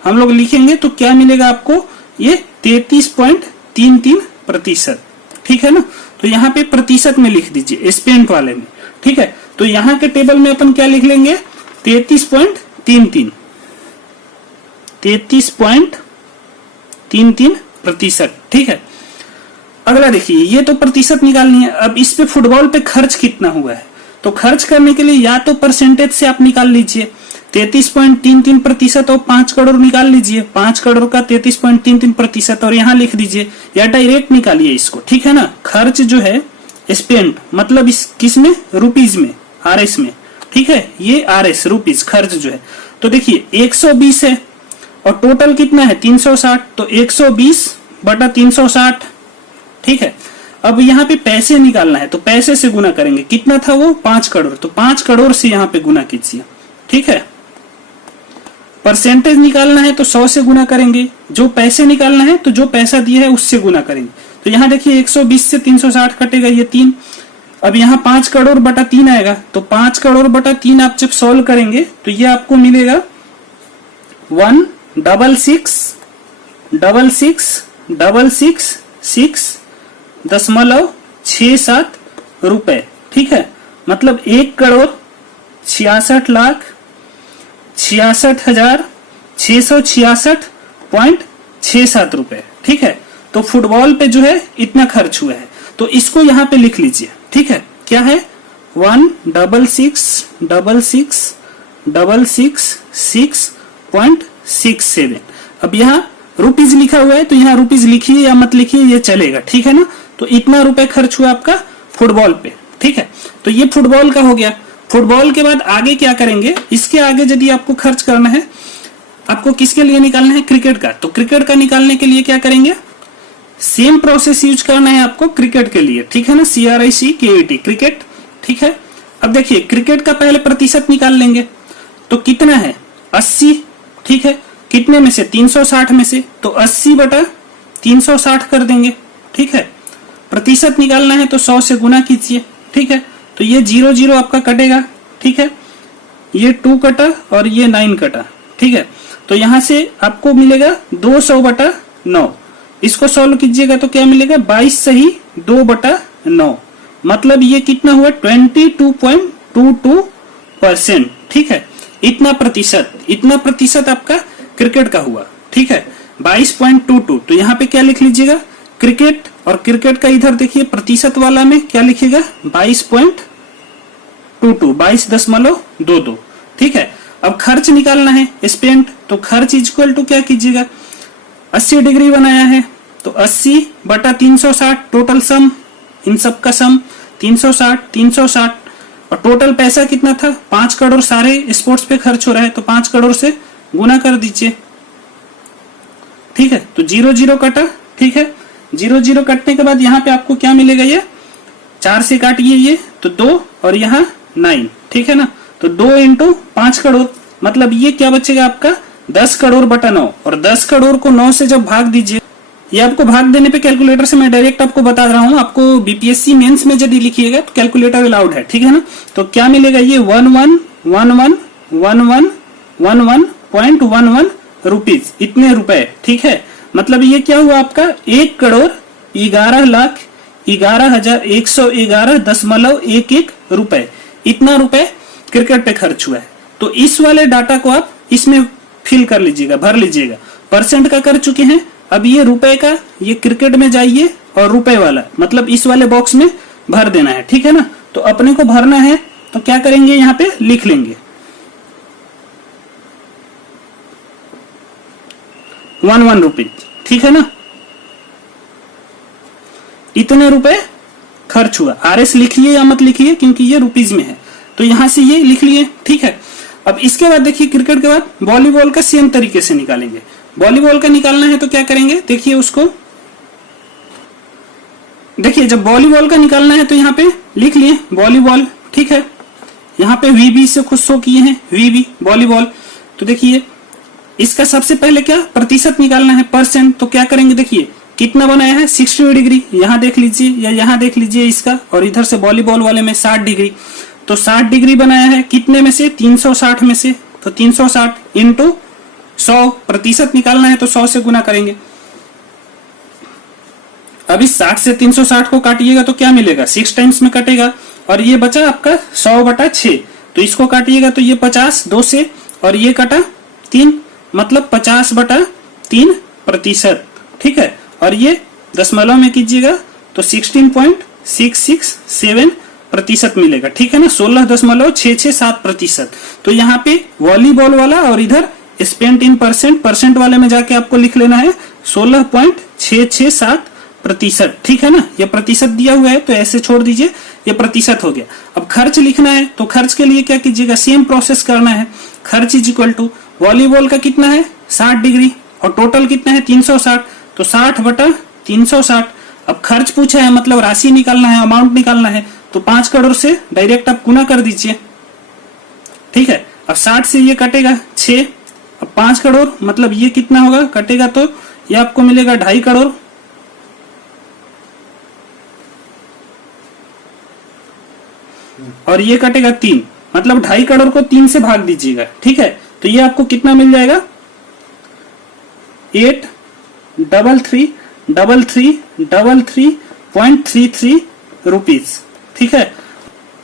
हम लोग लिखेंगे तो क्या मिलेगा आपको, ये 33.33 प्रतिशत। ठीक है ना, तो यहाँ पे प्रतिशत में लिख दीजिए स्पेंट वाले में। ठीक है, तो यहाँ के टेबल में अपन क्या लिख लेंगे 33.33, 33.33 प्रतिशत। ठीक है, अगला देखिए ये तो प्रतिशत निकालनी है। अब इस पे फुटबॉल पे खर्च कितना हुआ है, तो खर्च करने के लिए या तो परसेंटेज से आप निकाल लीजिए 33.33 प्रतिशत और 5 करोड़ निकाल लीजिए, 5 करोड़ का 33.33 प्रतिशत और यहाँ लिख दीजिए, या डायरेक्ट निकालिए इसको। ठीक है ना, खर्च जो है स्पेंड मतलब इस किस में, रुपीज में, आरएस में। ठीक है, ये आरएस रुपीज खर्च जो है। तो देखिए 120 है और टोटल कितना है 360, तो 120 बटा 360। ठीक है, अब यहाँ पे पैसे निकालना है तो पैसे से गुना करेंगे, कितना था वो 5 करोड़, तो 5 करोड़ से यहाँ पे गुना कीजिए। ठीक है, परसेंटेज निकालना है तो 100 से गुना करेंगे, जो पैसे निकालना है तो जो पैसा दिया है उससे गुना करेंगे। तो यहाँ देखिए 120 से 360 कटेगा ये 3, अब यहाँ 5 करोड़ बटा 3 आएगा, तो 5 करोड़ बटा 3 आप जब सॉल्व करेंगे तो ये आपको मिलेगा 1,66,6,67 रुपए। ठीक है, मतलब 1,66,66,666.67 रुपए। ठीक है, तो फुटबॉल पे जो है इतना खर्च हुआ है, तो इसको यहाँ पे लिख लीजिए। ठीक है, क्या है 1,66,66,667। अब यहाँ रुपीज लिखा हुआ है तो यहाँ रुपीज लिखिए या मत लिखिए ये चलेगा। ठीक है ना, तो इतना रुपए खर्च हुआ आपका फुटबॉल पे। ठीक है, तो ये फुटबॉल का हो गया। फुटबॉल के बाद आगे क्या करेंगे, इसके आगे यदि आपको खर्च करना है, आपको किसके लिए निकालना है क्रिकेट का, तो क्रिकेट का निकालने के लिए क्या करेंगे, सेम प्रोसेस यूज करना है आपको क्रिकेट के लिए। ठीक है ना, CRICKET क्रिकेट। ठीक है, अब देखिए क्रिकेट का पहले प्रतिशत निकाल लेंगे, तो कितना है 80। ठीक है, कितने में से 360 में से, तो 80 बटा 360 कर देंगे। ठीक है, प्रतिशत निकालना है तो 100 से गुना कीजिए। ठीक है, तो ये 0 आपका कटेगा। ठीक है, ये 2 कटा और ये 9 कटा। ठीक है, तो यहां से आपको मिलेगा 200 बटा 9, इसको सॉल्व कीजिएगा तो क्या मिलेगा 22 सही 2 बटा 9, मतलब ये कितना हुआ 22.22%। ठीक है, इतना प्रतिशत आपका क्रिकेट का हुआ। ठीक है, 22.22, तो यहाँ पे क्या लिख लीजिएगा क्रिकेट, और क्रिकेट का इधर देखिए प्रतिशत वाला में क्या लिखिएगा 22.22, 22.22। ठीक है, अब खर्च निकालना है स्पेंड, तो खर्च इक्वल टू क्या कीजिएगा 80 डिग्री बनाया है तो 80 बटा 360, टोटल सम इन सब का सम 360, और टोटल पैसा कितना था 5 करोड़ सारे स्पोर्ट्स पे खर्च हो रहा है, तो 5 करोड़ से गुना कर दीजिए। ठीक है, तो 0 कटा। ठीक है, 0 कटने के बाद यहाँ पे आपको क्या मिलेगा, ये 4 से काटिए ये तो 2 और यहाँ 9। ठीक है ना, तो 2 × 5 करोड़, मतलब ये क्या बचेगा आपका 10 करोड़ बटा 9, और 10 करोड़ को 9 से जब भाग दीजिए, ये आपको भाग देने पे कैलकुलेटर से मैं डायरेक्ट आपको बता रहा हूँ, आपको BPSC मेंस में यदि लिखिएगा तो कैलकुलेटर अलाउड है। ठीक है ना, तो क्या मिलेगा ये 11111111.11 रुपीज, इतने रुपए। ठीक है, मतलब ये क्या हुआ आपका 1,11,11,111.11 रुपए, इतना रुपए क्रिकेट पे खर्च हुआ है। तो इस वाले डाटा को आप इसमें फिल कर लीजिएगा, भर लीजिएगा। परसेंट का कर चुके हैं, अब ये रुपए का ये क्रिकेट में जाइए और रुपए वाला मतलब इस वाले बॉक्स में भर देना है। ठीक है ना, तो अपने को भरना है तो क्या करेंगे यहाँ पे लिख लेंगे 11 रुपीज। ठीक है ना, इतने रुपए खर्च हुआ। RS लिखिए या मत लिखिए क्योंकि ये रुपीज में है, तो यहां से ये लिख लिए। ठीक है, अब इसके बाद देखिए क्रिकेट के बाद वॉलीबॉल का सेम तरीके से निकालेंगे। वॉलीबॉल का निकालना है तो क्या करेंगे, देखिए उसको, देखिए जब वॉलीबॉल का निकालना है तो यहाँ पे लिख लिए वॉलीबॉल, ठीक है। यहाँ पे वीबी से खुद शो किए हैं, वीबी वॉलीबॉल। तो देखिए इसका सबसे पहले क्या प्रतिशत निकालना है, परसेंट। तो क्या करेंगे, देखिए कितना बनाया है 60 डिग्री, यहाँ देख लीजिए या यहाँ देख लीजिए इसका, और इधर से वॉलीबॉल वाले में 60 डिग्री। तो 60 डिग्री बनाया है कितने में से, 360 में से। तो 360 इंटू 100, प्रतिशत निकालना है तो 100 से गुना करेंगे। अब इस 60 से 360 को काटिएगा तो क्या मिलेगा, 6 टाइम्स में कटेगा, और ये बचा आपका 100/6। तो इसको काटिएगा तो ये 50 2 से, और ये कटा 3, मतलब 50/3 प्रतिशत, ठीक है। और ये दशमलव में कीजिएगा तो 16.667 प्रतिशत मिलेगा, ठीक है ना, 16.667 प्रतिशत। तो यहाँ पे वॉलीबॉल वाला और इधर स्पेंट इन परसेंट, परसेंट वाले में जाके आपको लिख लेना है 16.667 प्रतिशत, ठीक है ना। ये प्रतिशत दिया हुआ है तो ऐसे छोड़ दीजिए, ये प्रतिशत हो गया। अब खर्च लिखना है तो खर्च के लिए क्या कीजिएगा, सेम प्रोसेस करना है। खर्च इज इक्वल टू वॉलीबॉल का कितना है 60 डिग्री और टोटल कितना है 360, तो 60/360। अब खर्च पूछा है मतलब राशि निकालना है, अमाउंट निकालना है, तो 5 करोड़ से डायरेक्ट आप गुना कर दीजिए, ठीक है। अब 60 से ये कटेगा 6, अब 5 करोड़ मतलब ये कितना होगा कटेगा, तो ये आपको मिलेगा 2.5 करोड़, और ये कटेगा 3, मतलब 2.5 करोड़ को 3 से भाग दीजिएगा, ठीक है। तो ये आपको कितना मिल जाएगा 8333333.33 रुपीज, ठीक है।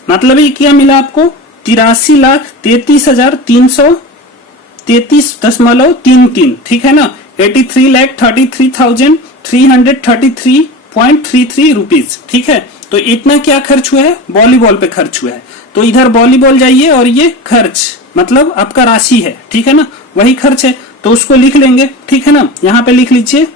मतलब ये क्या मिला आपको 83,33,333.33, ठीक है ना, 83,33,333.33 रुपीज, ठीक है। तो इतना क्या खर्च हुआ है, वॉलीबॉल पे खर्च हुआ है। तो इधर वॉलीबॉल जाइए और ये खर्च मतलब आपका राशि है, ठीक है ना, वही खर्च है, तो उसको लिख लेंगे, ठीक है ना। यहाँ पे लिख लीजिए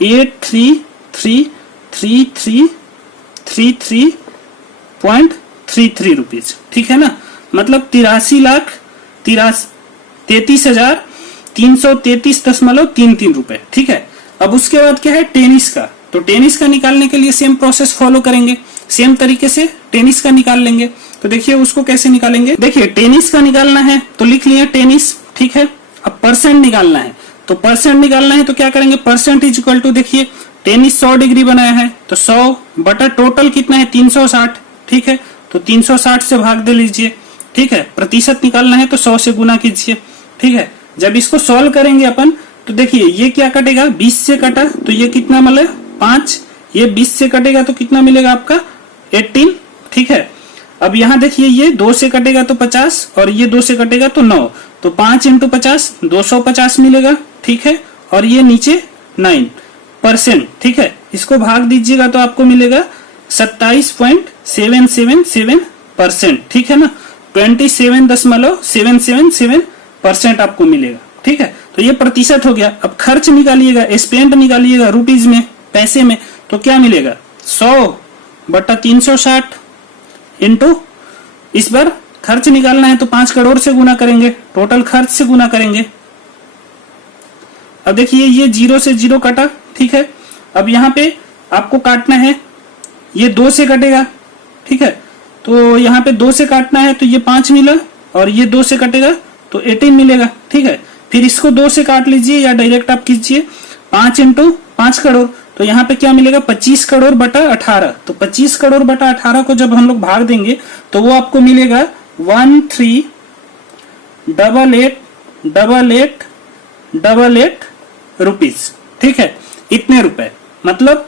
83,33,33.33 रुपीज, ठीक है ना, मतलब 83,33,333.33 रुपए, ठीक है। अब उसके बाद क्या है टेनिस का, तो टेनिस का निकालने के लिए सेम प्रोसेस फॉलो करेंगे, सेम तरीके से टेनिस का निकाल लेंगे। तो देखिए उसको कैसे निकालेंगे, देखिए टेनिस का निकालना है तो लिख लिया टेनिस, ठीक है। अब परसेंट निकालना है, तो परसेंट निकालना है तो क्या करेंगे, परसेंट इज इक्वल टू, देखिए टेनिस 100 डिग्री बनाया है तो 100 बटा टोटल कितना है 360, ठीक है। तो 360 से भाग दे लीजिए, ठीक है। प्रतिशत निकालना है तो 100 से गुना कीजिए, ठीक है। जब इसको सॉल्व करेंगे अपन तो देखिए ये क्या कटेगा, 20 से कटा तो ये कितना मिले 5, ये 20 से कटेगा तो कितना मिलेगा आपका 18, ठीक है। अब यहाँ देखिए ये 2 से कटेगा तो 50 और ये 2 से कटेगा तो 9, तो 5 × 50 250 मिलेगा, ठीक है। और ये नीचे 9%, ठीक है। इसको भाग दीजिएगा तो आपको मिलेगा 27.777%, ठीक है ना, 27.777% आपको मिलेगा, ठीक है। तो ये प्रतिशत हो गया। अब खर्च निकालिएगा, स्पेंड निकालिएगा रुपीज में, पैसे में, तो क्या मिलेगा 100/360 इंटू, इस बार खर्च निकालना है तो 5 करोड़ से गुना करेंगे, टोटल खर्च से गुना करेंगे। अब देखिए ये 0 से 0 कटा, ठीक है। अब यहाँ पे आपको काटना है, ये 2 से कटेगा, ठीक है। तो यहाँ पे 2 से काटना है तो ये 5 मिला, और ये 2 से कटेगा तो 18 मिलेगा, ठीक है। फिर इसको 2 से काट लीजिए या डायरेक्ट आप कीजिए, 5 × 5 करोड़, तो यहाँ पे क्या मिलेगा 25 करोड़ बटा 18। तो 25 करोड़ बटा 18 को जब हम लोग भाग देंगे तो वो आपको मिलेगा 138888 रुपीज, ठीक है। इतने रुपए, मतलब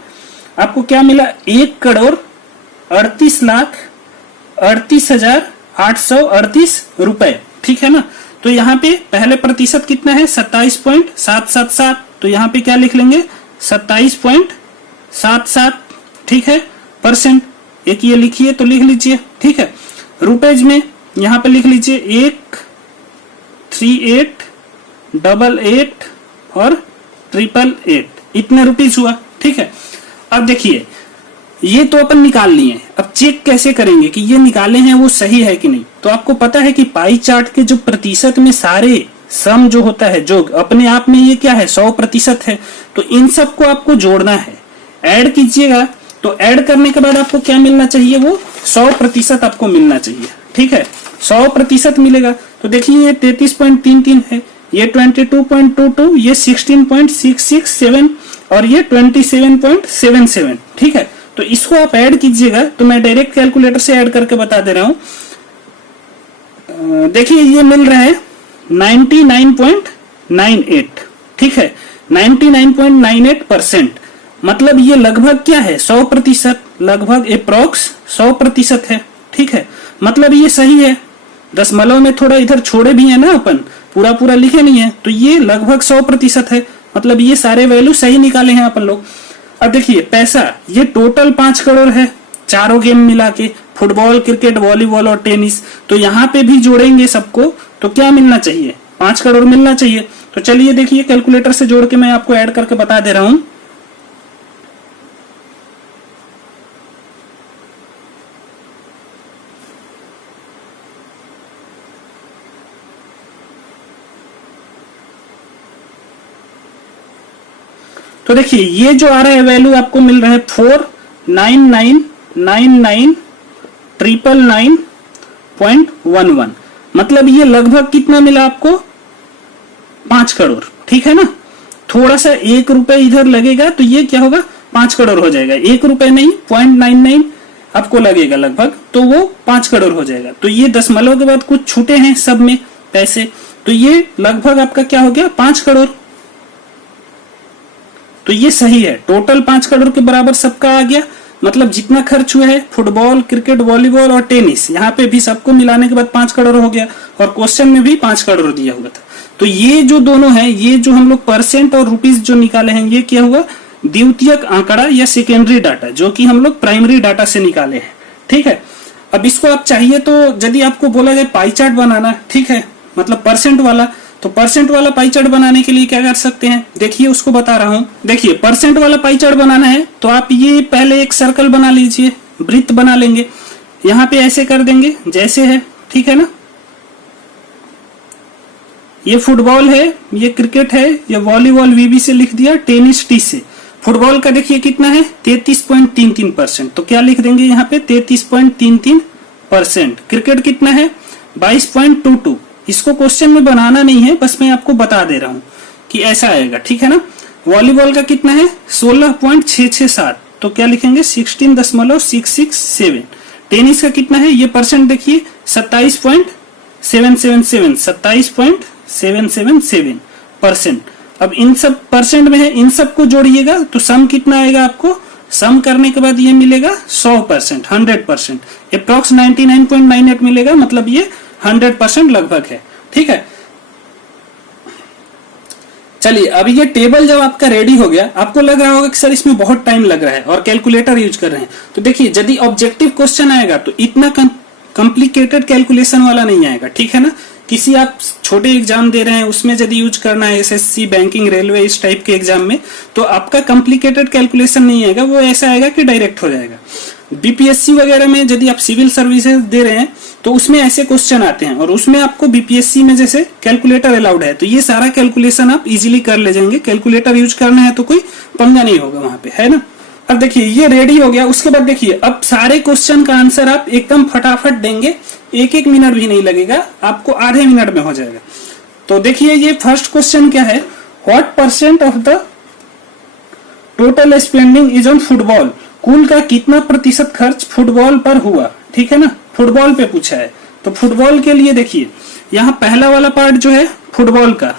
आपको क्या मिला 1,38,38,838 रुपए, ठीक है ना। तो यहाँ पे पहले प्रतिशत कितना है 27.777, तो यहाँ पे क्या लिख लेंगे 27.77, ठीक है, परसेंट। एक ये लिखिए तो लिख लीजिए, ठीक है। रुपएज में यहाँ पे लिख लीजिए 13888 और 888, इतने रुपीज हुआ, ठीक है। अब देखिए ये तो अपन निकाल लिए, अब चेक कैसे करेंगे कि ये निकाले हैं वो सही है कि नहीं। तो आपको पता है कि पाई चार्ट के जो प्रतिशत में सारे सम जो होता है, जो अपने आप में ये क्या है 100% है, तो इन सबको आपको जोड़ना है, ऐड कीजिएगा। तो ऐड करने के बाद आपको क्या मिलना चाहिए, वो 100% आपको मिलना चाहिए, ठीक है, 100% मिलेगा। तो देखिए ये 33.33 है, ये 22.22, ये 16.667 और ये 27.77, ठीक है। तो इसको आप ऐड कीजिएगा, तो मैं डायरेक्ट कैलकुलेटर से ऐड करके बता दे रहा हूं। देखिए ये मिल रहा है 99.98, ठीक है, 99.98%। मतलब ये लगभग क्या है 100%, लगभग अप्रोक्स 100% है, ठीक है। मतलब ये सही है, दशमलव में थोड़ा इधर छोड़े भी है ना, अपन पूरा पूरा लिखे नहीं है, तो ये लगभग 100% है। मतलब ये सारे वैल्यू सही निकाले हैं अपन लोग। अब देखिए पैसा, ये टोटल 5 करोड़ है चारों गेम मिला के, फुटबॉल, क्रिकेट, वॉलीबॉल और टेनिस। तो यहाँ पे भी जोड़ेंगे सबको, तो क्या मिलना चाहिए, 5 करोड़ मिलना चाहिए। तो चलिए देखिए कैलकुलेटर से जोड़ के मैं आपको ऐड करके बता दे रहा हूं। तो देखिए ये जो आ रहा है वैल्यू आपको मिल रहा है 4999999.11। मतलब ये लगभग कितना मिला आपको, 5 करोड़, ठीक है ना। थोड़ा सा 1 रुपए इधर लगेगा तो ये क्या होगा, 5 करोड़ हो जाएगा। 1 रुपए नहीं, 0.99 आपको लगेगा लगभग, तो वो 5 करोड़ हो जाएगा। तो ये दशमलव के बाद कुछ छूटे हैं सब में पैसे, तो ये लगभग आपका क्या हो गया, 5 करोड़। तो ये सही है, टोटल 5 करोड़ के बराबर सबका आ गया। मतलब जितना खर्च हुआ है फुटबॉल, क्रिकेट, वॉलीबॉल और टेनिस, यहाँ पे भी सबको मिलाने के बाद 5 करोड़ हो गया, और क्वेश्चन में भी 5 करोड़ दिया हुआ था। तो ये जो दोनों है, ये जो हम लोग परसेंट और रुपीस जो निकाले हैं, ये क्या हुआ, द्वितीयक आंकड़ा या सेकेंडरी डाटा, जो कि हम लोग प्राइमरी डाटा से निकाले हैं, ठीक है। अब इसको आप चाहिए तो यदि आपको बोला जाए पाई चार्ट बनाना, ठीक है, मतलब परसेंट वाला, तो परसेंट वाला पाई चार्ट बनाने के लिए क्या कर सकते हैं, देखिए उसको बता रहा हूं। देखिए परसेंट वाला पाई चार्ट बनाना है तो आप ये पहले एक सर्कल बना लीजिए, वृत्त बना लेंगे, यहां पे ऐसे कर देंगे जैसे है, ठीक है ना। ये फुटबॉल है, ये क्रिकेट है, ये वॉलीबॉल वीबी से लिख दिया, टेनिस टी से। फुटबॉल का देखिए कितना है 33.33%, तो क्या लिख देंगे यहाँ पे 33.33%। क्रिकेट कितना है 22.22। इसको क्वेश्चन में बनाना नहीं है, बस मैं आपको बता दे रहा हूं कि ऐसा आएगा, ठीक है ना। वॉलीबॉल का कितना है 16.667, तो क्या लिखेंगे 16.667। टेनिस का कितना है, ये परसेंट देखिए 27.777%। अब इन सब परसेंट में है, इन सबको जोड़िएगा तो सम कितना आएगा आपको, सम करने के बाद ये मिलेगा 100%, 100%, अप्रॉक्स 99.98 मिलेगा। मतलब ये 100% लगभग है, ठीक है। चलिए अब ये टेबल जब आपका रेडी हो गया, आपको लग रहा होगा कि सर इसमें बहुत टाइम लग रहा है और कैलकुलेटर यूज कर रहे हैं, तो देखिए यदि ऑब्जेक्टिव क्वेश्चन आएगा तो इतना कॉम्प्लिकेटेड कैलकुलेशन वाला नहीं आएगा, ठीक है ना। किसी आप छोटे एग्जाम दे रहे हैं उसमें यदि यूज करना है, एसएससी, बैंकिंग, रेलवे, इस टाइप के एग्जाम में, तो आपका कॉम्प्लिकेटेड कैलकुलेशन नहीं आएगा, वो ऐसा आएगा कि डायरेक्ट हो जाएगा। बीपीएससी वगैरह में यदि आप सिविल सर्विसेज दे रहे हैं तो उसमें ऐसे क्वेश्चन आते हैं, और उसमें आपको बीपीएससी में जैसे कैलकुलेटर अलाउड है, तो ये सारा कैलकुलेशन आप इजीली कर ले जाएंगे। कैलकुलेटर यूज करना है तो कोई पंगा नहीं होगा वहां पे, है ना। अब देखिए ये रेडी हो गया, उसके बाद देखिए अब सारे क्वेश्चन का आंसर आप एकदम फटाफट देंगे, 1-1 मिनट भी नहीं लगेगा आपको, आधे मिनट में हो जाएगा। तो देखिए ये फर्स्ट क्वेश्चन क्या है, what percent of the total spending is on football, कुल का कितना प्रतिशत खर्च फुटबॉल पर हुआ, ठीक है ना, फुटबॉल पे पूछा है। तो फुटबॉल के लिए देखिए यहाँ पहला वाला पार्ट जो है फुटबॉल का,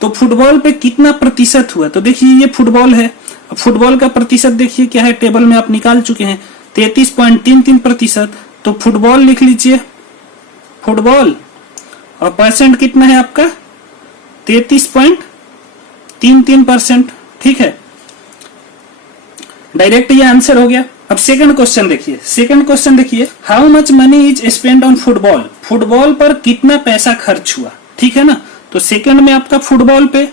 तो फुटबॉल पे कितना प्रतिशत हुआ, तो देखिए ये फुटबॉल है, फुटबॉल का प्रतिशत देखिए क्या है, टेबल में आप निकाल चुके हैं 33.33%। तो फुटबॉल लिख लीजिए, फुटबॉल, और परसेंट कितना है आपका 33.33%, ठीक है। डायरेक्ट ये आंसर हो गया। अब सेकंड क्वेश्चन देखिए, सेकंड क्वेश्चन देखिए, how much money is spend on football, football पर कितना पैसा खर्च हुआ, ठीक है ना। तो सेकंड में आपका फुटबॉल पे,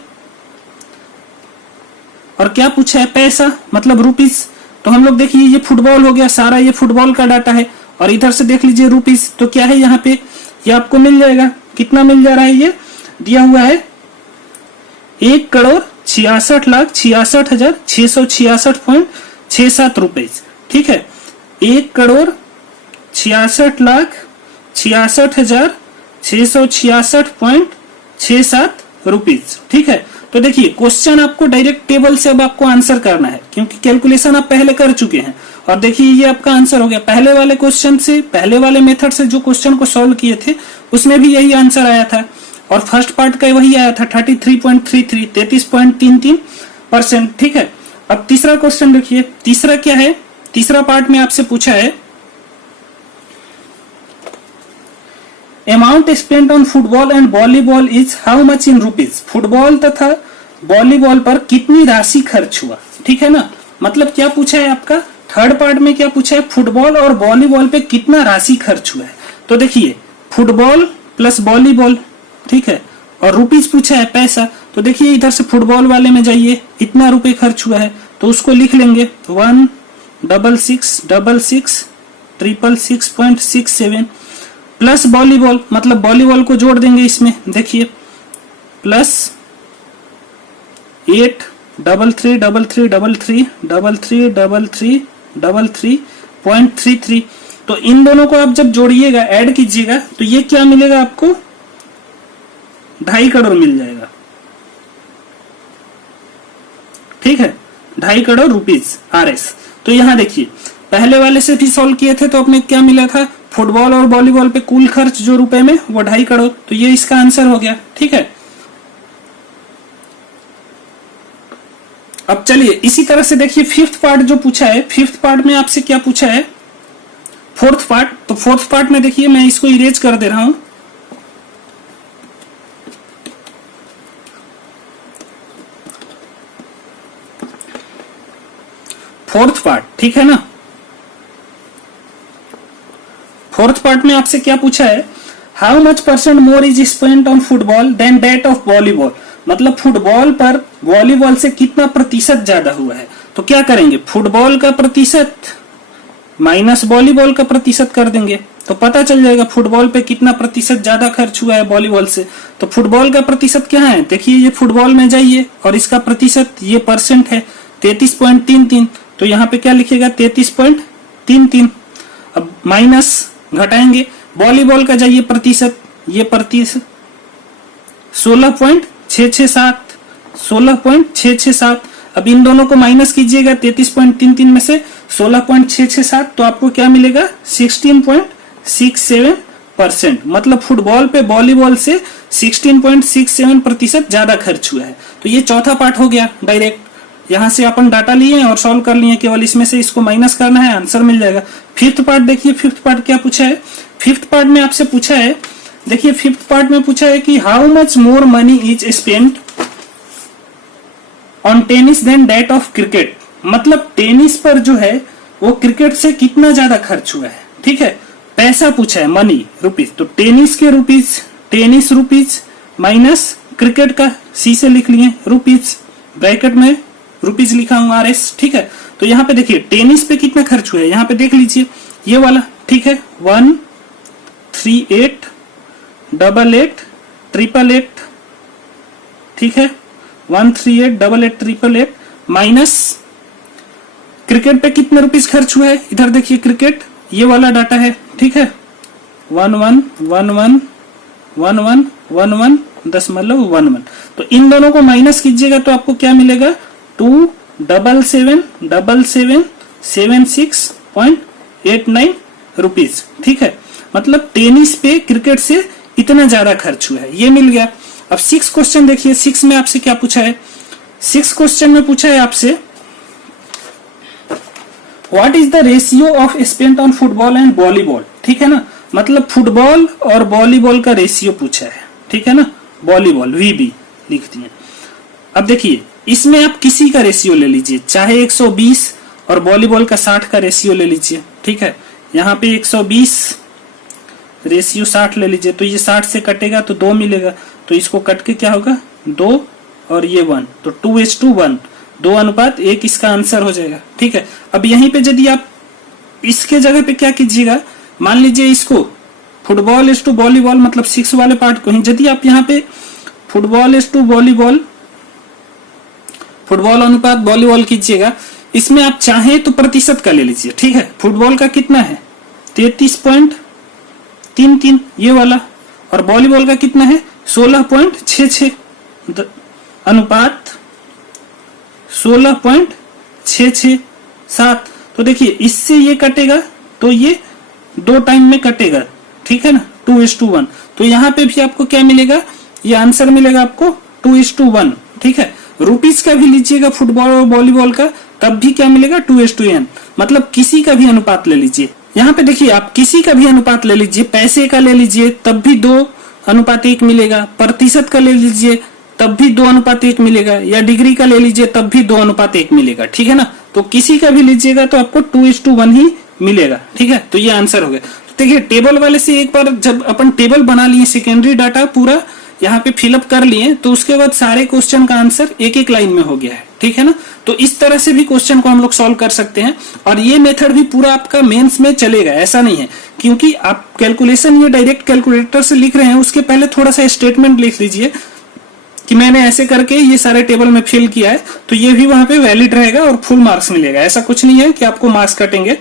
और क्या पूछा है पैसा, मतलब रुपीस। तो हम लोग देखिए ये फुटबॉल हो गया, सारा ये फुटबॉल का डाटा है, और इधर से देख लीजिए रुपीस, तो क्या है यहाँ पे, ये आपको मिल जाएगा, कितना मिल जा रहा है ये दिया हुआ है 1,66,66,666.67 रुपए। ठीक है, 1,66,66,666.67 रुपीज। ठीक है, तो देखिए क्वेश्चन आपको डायरेक्ट टेबल से अब आपको आंसर करना है, क्योंकि कैलकुलेशन आप पहले कर चुके हैं। और देखिए ये आपका आंसर हो गया। पहले वाले क्वेश्चन से, पहले वाले मेथड से जो क्वेश्चन को सॉल्व किए थे उसमें भी यही आंसर आया था, और फर्स्ट पार्ट का वही आया था 33.33, 33.33%। ठीक है, अब तीसरा क्वेश्चन देखिए, तीसरा क्या है, तीसरा पार्ट में आपसे पूछा है amount spent on football and volleyball is how much in rupees. Football तथा वॉलीबॉल पर कितनी राशि खर्च हुआ। ठीक है ना, मतलब क्या पूछा है आपका, थर्ड पार्ट में क्या पूछा है, फुटबॉल और वॉलीबॉल पे कितना राशि खर्च हुआ है। तो देखिए फुटबॉल प्लस वॉलीबॉल, ठीक है, और रुपीज पूछा है, पैसा। तो देखिए इधर से फुटबॉल वाले में जाइए, इतना रुपए खर्च हुआ है तो उसको लिख लेंगे 1,66,66,666.67 प्लस वॉलीबॉल, मतलब वॉलीबॉल को जोड़ देंगे इसमें, देखिए प्लस 8,33,33,33,33,33.33। तो इन दोनों को आप जब जोड़िएगा, ऐड कीजिएगा, तो ये क्या मिलेगा आपको, 2.5 करोड़ मिल जाएगा। ठीक है, 2.5 करोड़ रुपीज RS। तो यहां देखिए पहले वाले से भी सॉल्व किए थे तो अपने क्या मिला था, फुटबॉल और वॉलीबॉल पे कुल खर्च जो रुपए में वो 2.5 करोड़। तो ये इसका आंसर हो गया। ठीक है, अब चलिए इसी तरह से देखिए फिफ्थ पार्ट जो पूछा है, फिफ्थ पार्ट में आपसे क्या पूछा है, फोर्थ पार्ट। तो फोर्थ पार्ट में देखिए मैं इसको इरेज कर दे रहा हूं। फोर्थ पार्ट, ठीक है ना, फोर्थ पार्ट में आपसे क्या पूछा है, how much percent more is spent on football than that of volleyball. मतलब फुटबॉल पर वॉलीबॉल से कितना प्रतिशत ज्यादा हुआ है। तो क्या करेंगे, फुटबॉल का प्रतिशत माइनस वॉलीबॉल का प्रतिशत कर देंगे, तो पता चल जाएगा फुटबॉल पे कितना प्रतिशत ज्यादा खर्च हुआ है वॉलीबॉल से। तो फुटबॉल का प्रतिशत क्या है, देखिए ये फुटबॉल में जाइए और इसका प्रतिशत, ये परसेंट है 33.33, तो यहाँ पे क्या लिखेगा 33.33। अब माइनस घटाएंगे, वॉलीबॉल का जाइए प्रतिशत, ये प्रतिशत 16.667, 16.667। अब इन दोनों को माइनस कीजिएगा 33.33 में से 16.667, तो आपको क्या मिलेगा 16.67%। मतलब फुटबॉल पे वॉलीबॉल से 16.67% ज्यादा खर्च हुआ है। तो ये चौथा पार्ट हो गया डायरेक्ट, यहां से अपन डाटा लिए और सॉल्व कर लिए, केवल इसमें से इसको माइनस करना है, आंसर मिल जाएगा। फिफ्थ पार्ट देखिए, फिफ्थ पार्ट क्या पूछा है, फिफ्थ पार्ट में आपसे पूछा है, देखिए फिफ्थ पार्ट में पूछा है कि how much more money is spent on tennis than that of cricket. मतलब टेनिस पर जो है वो क्रिकेट से कितना ज्यादा खर्च हुआ है। ठीक है, पैसा पूछा है, मनी रुपीज, तो टेनिस के rupees, tennis rupees minus cricket का सी से लिख लिए रुपीज, ब्रैकेट में रुपीज लिखा हूं RS। ठीक है, तो यहाँ पे देखिए टेनिस पे कितना खर्च हुआ है, यहाँ पे देख लीजिए ये वाला। ठीक है, 1388888, ठीक है, 1388888 माइनस क्रिकेट पे कितने रुपीज खर्च हुआ है, इधर देखिए क्रिकेट, ये वाला डाटा है। ठीक है, 11111111.11। तो इन दोनों को माइनस कीजिएगा तो आपको क्या मिलेगा 2777776.89 रुपीज। ठीक है, मतलब टेनिस पे क्रिकेट से इतना ज्यादा खर्च हुआ है, ये मिल गया। अब 6 क्वेश्चन देखिए, 6 में आपसे क्या पूछा है, 6 क्वेश्चन में पूछा है आपसे what is the ratio of spent on football and volleyball. ठीक है ना, मतलब फुटबॉल और वॉलीबॉल का रेशियो पूछा है। ठीक है ना, वॉलीबॉल VB लिख दिए। अब देखिए इसमें आप किसी का रेशियो ले लीजिए, चाहे 120 और वॉलीबॉल का 60 का रेशियो ले लीजिए। ठीक है, यहाँ पे 120 रेशियो 60 ले लीजिए, तो ये 60 से कटेगा तो 2 मिलेगा, तो इसको कट के क्या होगा 2 और ये 1, तो 2:1, 2:1 इसका आंसर हो जाएगा। ठीक है, अब यहीं पे यदि आप इसके जगह पे क्या कीजिएगा, मान लीजिए इसको फुटबॉल इज टू वॉलीबॉल, मतलब 6 वाले पार्ट को ही यदि आप यहाँ पे football is to volleyball, football अनुपात वॉलीबॉल कीजिएगा। इसमें आप चाहें तो प्रतिशत का ले लीजिए, ठीक है। फुटबॉल का कितना है 33.33 ये वाला, और वॉलीबॉल का कितना है 16.66 अनुपात 16.667। तो देखिए इससे ये कटेगा तो ये 2 टाइम में कटेगा, ठीक है ना, 2:1। तो यहाँ पे भी आपको क्या मिलेगा, ये आंसर मिलेगा आपको 2:1, ठीक है। रुपीस का भी लीजिएगा फुटबॉल और वॉलीबॉल का, तब भी क्या मिलेगा 2:n, मतलब किसी का भी अनुपात ले लीजिए। यहाँ पे देखिए आप किसी का भी अनुपात ले लीजिए, पैसे का ले लीजिए तब भी 2:1 मिलेगा, प्रतिशत का ले लीजिए तब भी 2:1 मिलेगा, या डिग्री का ले लीजिए तब भी 2:1 मिलेगा, ठीक है ना। तो किसी का भी लीजिएगा तो आपको 2:1 ही मिलेगा, ठीक है। तो ये आंसर हो गया। तो देखिए टेबल वाले से एक बार जब अपन टेबल बना लिए, सेकेंडरी डाटा पूरा यहाँ पे फिलअप कर लिए, तो उसके बाद सारे क्वेश्चन का आंसर एक एक लाइन में हो गया है, ठीक है ना। तो इस तरह से भी क्वेश्चन को हम लोग सॉल्व कर सकते हैं, और ये मेथड भी पूरा आपका मेंस में चलेगा, ऐसा नहीं है। क्योंकि आप कैलकुलेशन ये डायरेक्ट कैलकुलेटर से लिख रहे हैं, उसके पहले थोड़ा सा स्टेटमेंट लिख लीजिए कि मैंने ऐसे करके ये सारे टेबल में फिल किया है, तो ये भी वहां पे वैलिड रहेगा और फुल मार्क्स मिलेगा। ऐसा कुछ नहीं है कि आपको मार्क्स कटेंगे।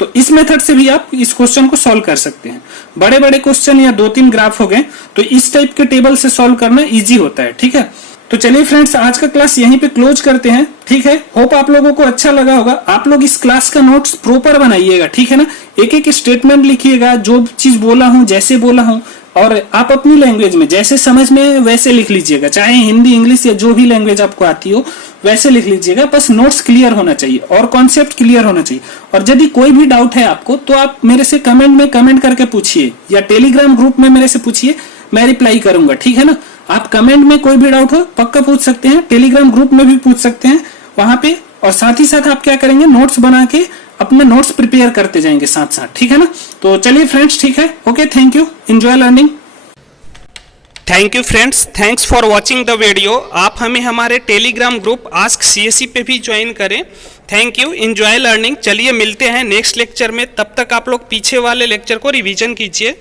तो इस मेथड से भी आप इस क्वेश्चन को सॉल्व कर सकते हैं। बड़े बड़े क्वेश्चन या 2-3 ग्राफ हो गए तो इस टाइप के टेबल से सॉल्व करना इजी होता है, ठीक है। तो चलिए फ्रेंड्स, आज का क्लास यहीं पे क्लोज करते हैं, ठीक है। होप आप लोगों को अच्छा लगा होगा। आप लोग इस क्लास का नोट्स प्रॉपर बनाइएगा, ठीक है ना। एक एक स्टेटमेंट लिखिएगा, जो चीज बोला हूं जैसे बोला हूं, और आप अपनी लैंग्वेज में जैसे समझ में वैसे लिख लीजिएगा, चाहे हिंदी इंग्लिश या जो भी लैंग्वेज आपको आती हो वैसे लिख लीजिएगा। बस नोट्स क्लियर होना चाहिए और कॉन्सेप्ट क्लियर होना चाहिए। और यदि कोई भी डाउट है आपको तो आप मेरे से कमेंट में कमेंट करके पूछिए, या टेलीग्राम ग्रुप में मेरे से पूछिए, मैं रिप्लाई करूंगा, ठीक है ना। आप कमेंट में कोई भी डाउट हो पक्का पूछ सकते हैं, टेलीग्राम ग्रुप में भी पूछ सकते हैं वहां पे। और साथ ही साथ आप क्या करेंगे, नोट्स बना के अपने नोट्स प्रिपेयर करते जाएंगे साथ साथ, ठीक है ना। तो चलिए फ्रेंड्स, ठीक है, okay, thank you, enjoy learning. Thank you friends, thanks for watching the video. आप हमें हमारे टेलीग्राम ग्रुप आस्क सीएसई पे भी ज्वाइन करें। Thank you, enjoy learning. चलिए मिलते हैं नेक्स्ट लेक्चर में, तब तक आप लोग पीछे वाले लेक्चर को रिवीजन कीजिए।